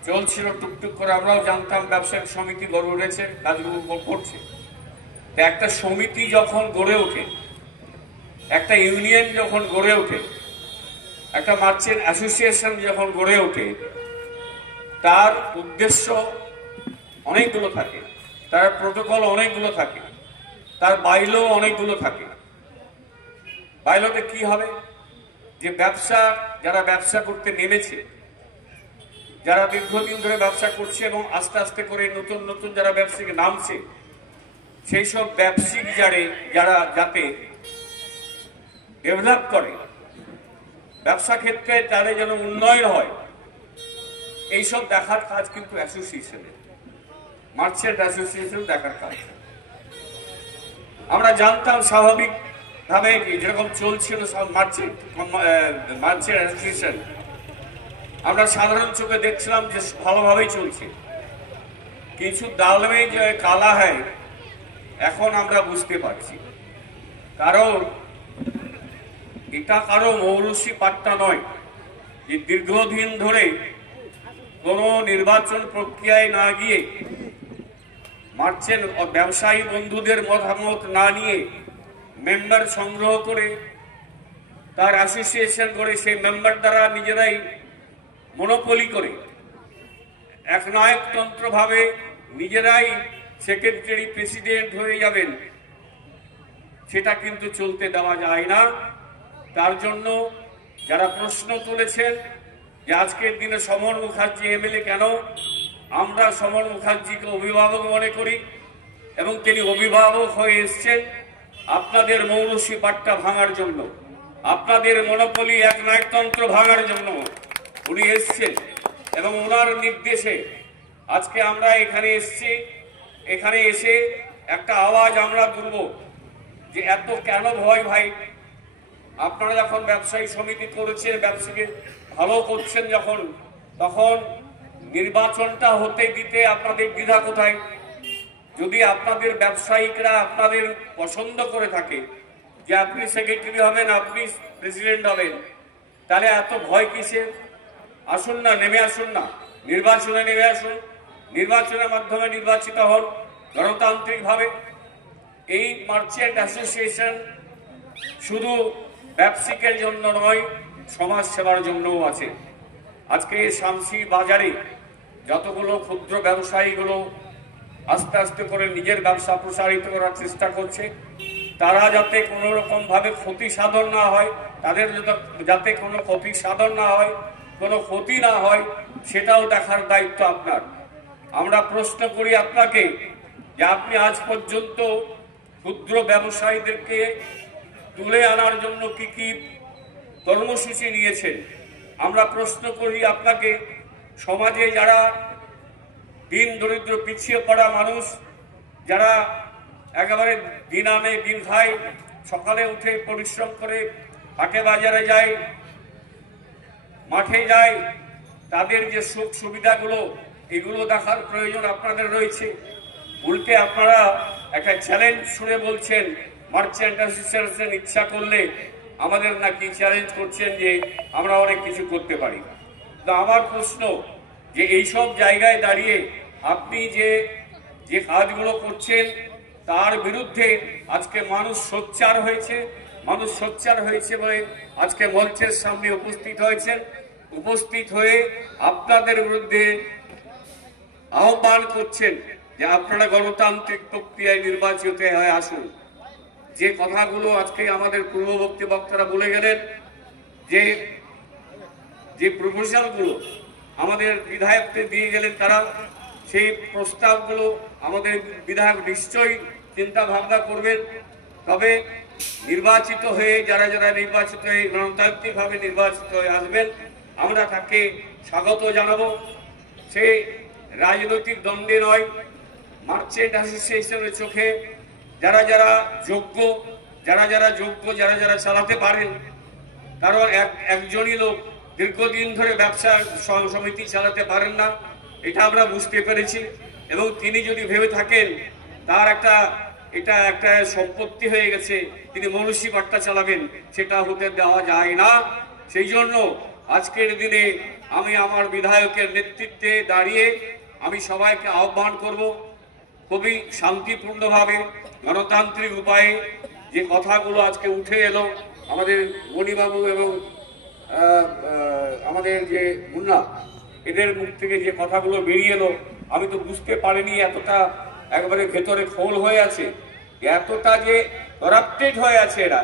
চলছিল টুকটুক করে, আমরাও জানতাম ব্যবসায়িক সমিতি গড়ে উঠেছে, কাজগুলো করছে। একটা সমিতি যখন গড়ে ওঠে, একটা ইউনিয়ন যখন গড়ে ওঠে, একটা মার্চেন্ট অ্যাসোসিয়েশন যখন গড়ে ওঠে, তার উদ্দেশ্য অনেকগুলো থাকে, তার প্রোটোকল অনেকগুলো থাকে, তার বাইলো অনেকগুলো থাকে। বাইলোতে কি হবে, যে যারা ব্যবসা করতে নেমেছে, যারা দীর্ঘদিন ধরে ব্যবসা করছে এবং আস্তে আস্তে করে নতুন নতুন যারা ব্যবসায়িক নামছে, সেই সব ব্যবসায়িক যারা যাতে ডেভেলপ করে, ব্যবসা ক্ষেত্রে তাদের যেন উন্নয়ন হয়, এইসব দেখার কাজ কিন্তু অ্যাসোসিয়েশনের, মার্চেন্ট অ্যাসোসিয়েশন দেখার কাজ। আমরা জানতাম স্বাভাবিক ভাবে যেরকম চলছিল মার্চেন্ট অ্যাসোসিয়েশন, আমরা সাধারণ চোখে দেখছিলাম যে ভালোভাবেই চলছে। কিছু দালমে যে কালা হয় এখন আমরা বুঝতে পারছি, কারণ এটা কারো মৌরসি পাট্টা নয় যে দীর্ঘদিন ধরে কোন নির্বাচন প্রক্রিয়ায় না গিয়ে, মার্চেন্ট ব্যবসায়ী বন্ধুদের মতামত না নিয়ে মেম্বার সংগ্রহ করে তার অ্যাসোসিয়েশন করে সেই মেম্বার দ্বারা নিজেরাই মনোপলি করে একনায়কতন্ত্র ভাবে নিজেরাই সেক্রেটারি প্রেসিডেন্ট হয়ে যাবেন, সেটা কিন্তু চলতে দেওয়া যায় না। তার জন্য যারা প্রশ্ন তুলেছেন যে আজকের দিনে সমর মুখার্জি এমএলএ কেন, আমরা সমর মুখার্জিকে অভিভাবক মনে করি এবং তিনি অভিভাবক হয়ে এসছেন আপনাদের মৌরসি পাট্টা ভাঙার জন্য, আপনাদের মনোপলি একনায়কতন্ত্র ভাঙার জন্য উনি এসছেন এবং ওনার নির্দেশে আজকে আমরা এখানে এসছি। এখানে এসে একটা আওয়াজ আমরা তুলব যে এত কেন ভয় ভাই, আপনারা যখন ব্যবসায়ী সমিতি করেছেন, ব্যবসাকে ভালো করছেন যখন, তখন নির্বাচনটা হতে দিতে আপনাদের দ্বিধা কোথায়? যদি আপনাদের ব্যবসায়িকরা আপনাদের পছন্দ করে থাকে যে আপনি সেক্রেটারি হবেন, আপনি প্রেসিডেন্ট হবেন, তাহলে এত ভয় কিসের? আসুন না, নেমে আসুন না, নির্বাচনে নেমে আসুন, নির্বাচনের মাধ্যমে নির্বাচিত হন গণতান্ত্রিক ভাবে। এই মার্চেন্ট অ্যাসোসিয়েশন শুধু ব্যবসায়িকের জন্য নয়, সমাজ সেবার জন্যও আছে। আজকে শামসি বাজারে যতগুলো ক্ষুদ্র ব্যবসায়ীগুলো আস্তে আস্তে করে নিজের ব্যবসা প্রসারিত করার চেষ্টা করছে, তারা যাতে কোনো রকম ভাবে ক্ষতি সাধন না হয়, তাদের যাতে কোনো ক্ষতি সাধন না হয়, কোনো ক্ষতি না হয়, সেটাও দেখার দায়িত্ব আপনার। আমরা প্রশ্ন করি আপনাকে যে আপনি আজ পর্যন্ত ক্ষুদ্র ব্যবসায়ীদেরকে তুলে আনার জন্য কি কি কর্মসূচি নিয়েছেন? আমরা প্রশ্ন করি আপনাকে, সমাজে যারা দিন দরিদ্র পিছিয়ে পড়া মানুষ, যারা একেবারে দিন আনে দিন খায়, সকালে উঠে পরিশ্রম করে হাটে বাজারে যায়, মাঠে যায়, তাদের যে সুখ সুবিধাগুলো, এগুলো দেখার প্রয়োজন আপনাদের রয়েছে। উল্টে আপনারা একটা চ্যালেঞ্জ শুনে বলছেন মার্চেন্ট অ্যাসোসিয়েশন ইচ্ছা করলে আমাদের নাকি চ্যালেঞ্জ করছেন যে আমরা অনেক কিছু করতে পারি। তো আমার প্রশ্ন যে এইসব জায়গায় দাঁড়িয়ে আপনি যে কাজগুলো করছেন তার বিরুদ্ধে আজকে মানুষ সোচ্চার হয়েছে, মানুষ সোচ্চার হয়েছে বলে আজকে মঞ্চের সামনে উপস্থিত হয়েছেন। উপস্থিত হয়ে আপনাদের বিরুদ্ধে আহ্বান করছেন যে আপনারা গণতান্ত্রিক প্রক্রিয়ায় নির্বাচিত হয়ে আসুন। যে কথাগুলো আজকে আমাদের পূর্ববর্তী বক্তারা বলে গেলেন, যে প্রপোজালগুলো আমাদের বিধায়কদের দিয়ে গেলেন, তারা সেই প্রস্তাবগুলো আমাদের বিধায়ক নিশ্চয়ই চিন্তা ভাবনা করবেন। তবে নির্বাচিত হয়ে যারা নির্বাচিত হয়ে গণতান্ত্রিকভাবে নির্বাচিত হয়ে আসবেন, আমরা তাকে স্বাগত জানাবো। সে রাজনৈতিক দ্বন্দ্বে নয়, মার্চেন্ট অ্যাসোসিয়েশনের চোখে যারা যোগ্য, যারা যারা যোগ্য, যারা যারা চালাতে পারেন, কারণ একজনই লোক দীর্ঘদিন ধরে ব্যবসা সমিতি চালাতে পারেন না, এটা আমরা বুঝতে পেরেছি। এবং তিনি যদি ভেবে থাকেন তার এটা একটা সম্পত্তি হয়ে গেছে, তিনি মনুষ্যী বার্তা চালাবেন, সেটা হতে দেওয়া যায় না। সেই জন্য আজকের দিনে আমি আমার বিধায়কের নেতৃত্বে দাঁড়িয়ে আমি সবাইকে আহ্বান করব, খুবই শান্তিপূর্ণভাবে গণতান্ত্রিক উপায়ে যে কথাগুলো আজকে উঠে এলো, আমাদের মণিবাবু এবং আমাদের যে মুন্না, এদের মুখ থেকে যে কথাগুলো বেরিয়ে এলো, আমি তো বুঝতে পারিনি এতটা একবারে ভেতরে খোল হয়ে আছে, এতটা যে করাপ্টেড হয়ে আছে এরা,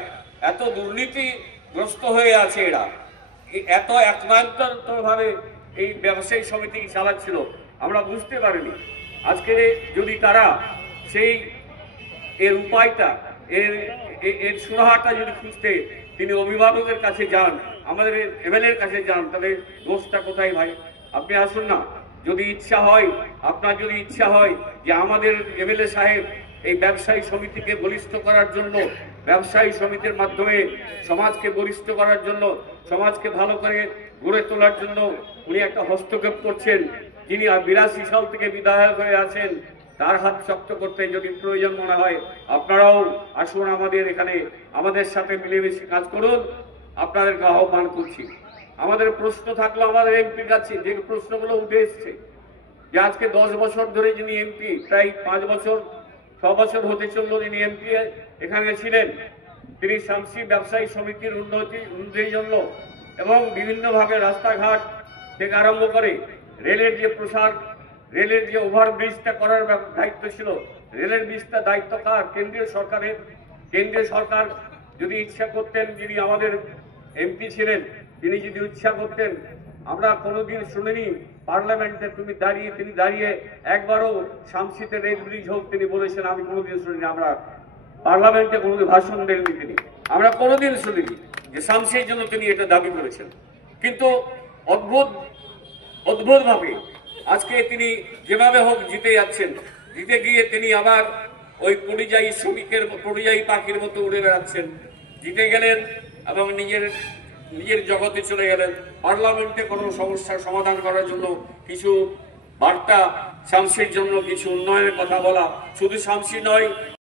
এত দুর্নীতিগ্রস্ত হয়ে আছে এরা, এত একমাত্র ভাবে এই ব্যবসায়ী সমিতি চালাচ্ছিল, আমরা বুঝতে পারিনি। আজকে যদি তারা সেই এর উপায়টা, এর সুরাহাটা যদি খুঁজতে তিনি অভিভাবকের কাছে যান, আমাদের এমএলএর কাছে যান, তাহলে দোষটা কোথায় ভাই? আপনি আসুন না, যদি ইচ্ছা হয়, আপনার যদি ইচ্ছা হয় যে আমাদের এমএলএ সাহেব এই ব্যবসায়ী সমিতিকে বলিষ্ঠ করার জন্য, ব্যবসায়ী সমিতির মাধ্যমে সমাজকে বলিষ্ঠ করার জন্য, সমাজকে ভালো করে গড়ে তোলার জন্য উনি একটা হস্তক্ষেপ করছেন, যিনি 82 সাল থেকে বিধায়ক হয়ে আছেন, তার হাত শক্ত করতে যদি প্রয়োজন মনে হয়, আপনারাও আসুন আমাদের এখানে, আমাদের সাথে মিলেমিশে কাজ করুন, আপনাদেরকে আহ্বান করছি। আমাদের প্রশ্ন থাকলো আমাদের এমপির কাছে, যে প্রশ্নগুলো উঠে এসছে, যে আজকে 10 বছর ধরে যিনি এমপি, প্রায় 5 বছর 6 বছর হতে চললো যিনি এমপি এখানে ছিলেন, তিনি শামসি ব্যবসায়ী সমিতির উন্নতির জন্য এবং বিভিন্নভাবে রাস্তাঘাট থেকে আরম্ভ করে রেলের যে প্রসার, রেলের যে ওভারব্রিজটা করার দায়িত্ব ছিল, রেলের ব্রিজটা দায়িত্ব কার? কেন্দ্রীয় সরকারের। কেন্দ্রীয় সরকার যদি ইচ্ছা করতেন, যিনি আমাদের এমপি ছিলেন, তিনি যদি ইচ্ছা করতেন, আমরা কোনোদিন শুনিনি পার্লামেন্টে তিনি দাঁড়িয়ে একবারও শামসিতে রেল ব্রিজ হোক তিনি বলেছেন, আমি কোনোদিন শুনিনি। আমরা পার্লামেন্টে কোনোদিন ভাষণ দেননি তিনি, আমরা কোনোদিন শুনিনি যে শামসির জন্য তিনি এটা দাবি করেছেন। কিন্তু অদ্ভুত ভাবে আজকে তিনি যেভাবে হোক জিতে যাচ্ছেন, জিতে গিয়ে তিনি আবার ওই পরিযায়ী পাখির মতো উড়ে বেড়াচ্ছেন, জিতে গেলেন এবং নিজের জগতে চলে গেলেন। পার্লামেন্টে কোনো সমস্যার সমাধান করার জন্য কিছু বার্তা, শামসির জন্য কিছু উন্নয়নের কথা বলা, শুধু শামসি নয়,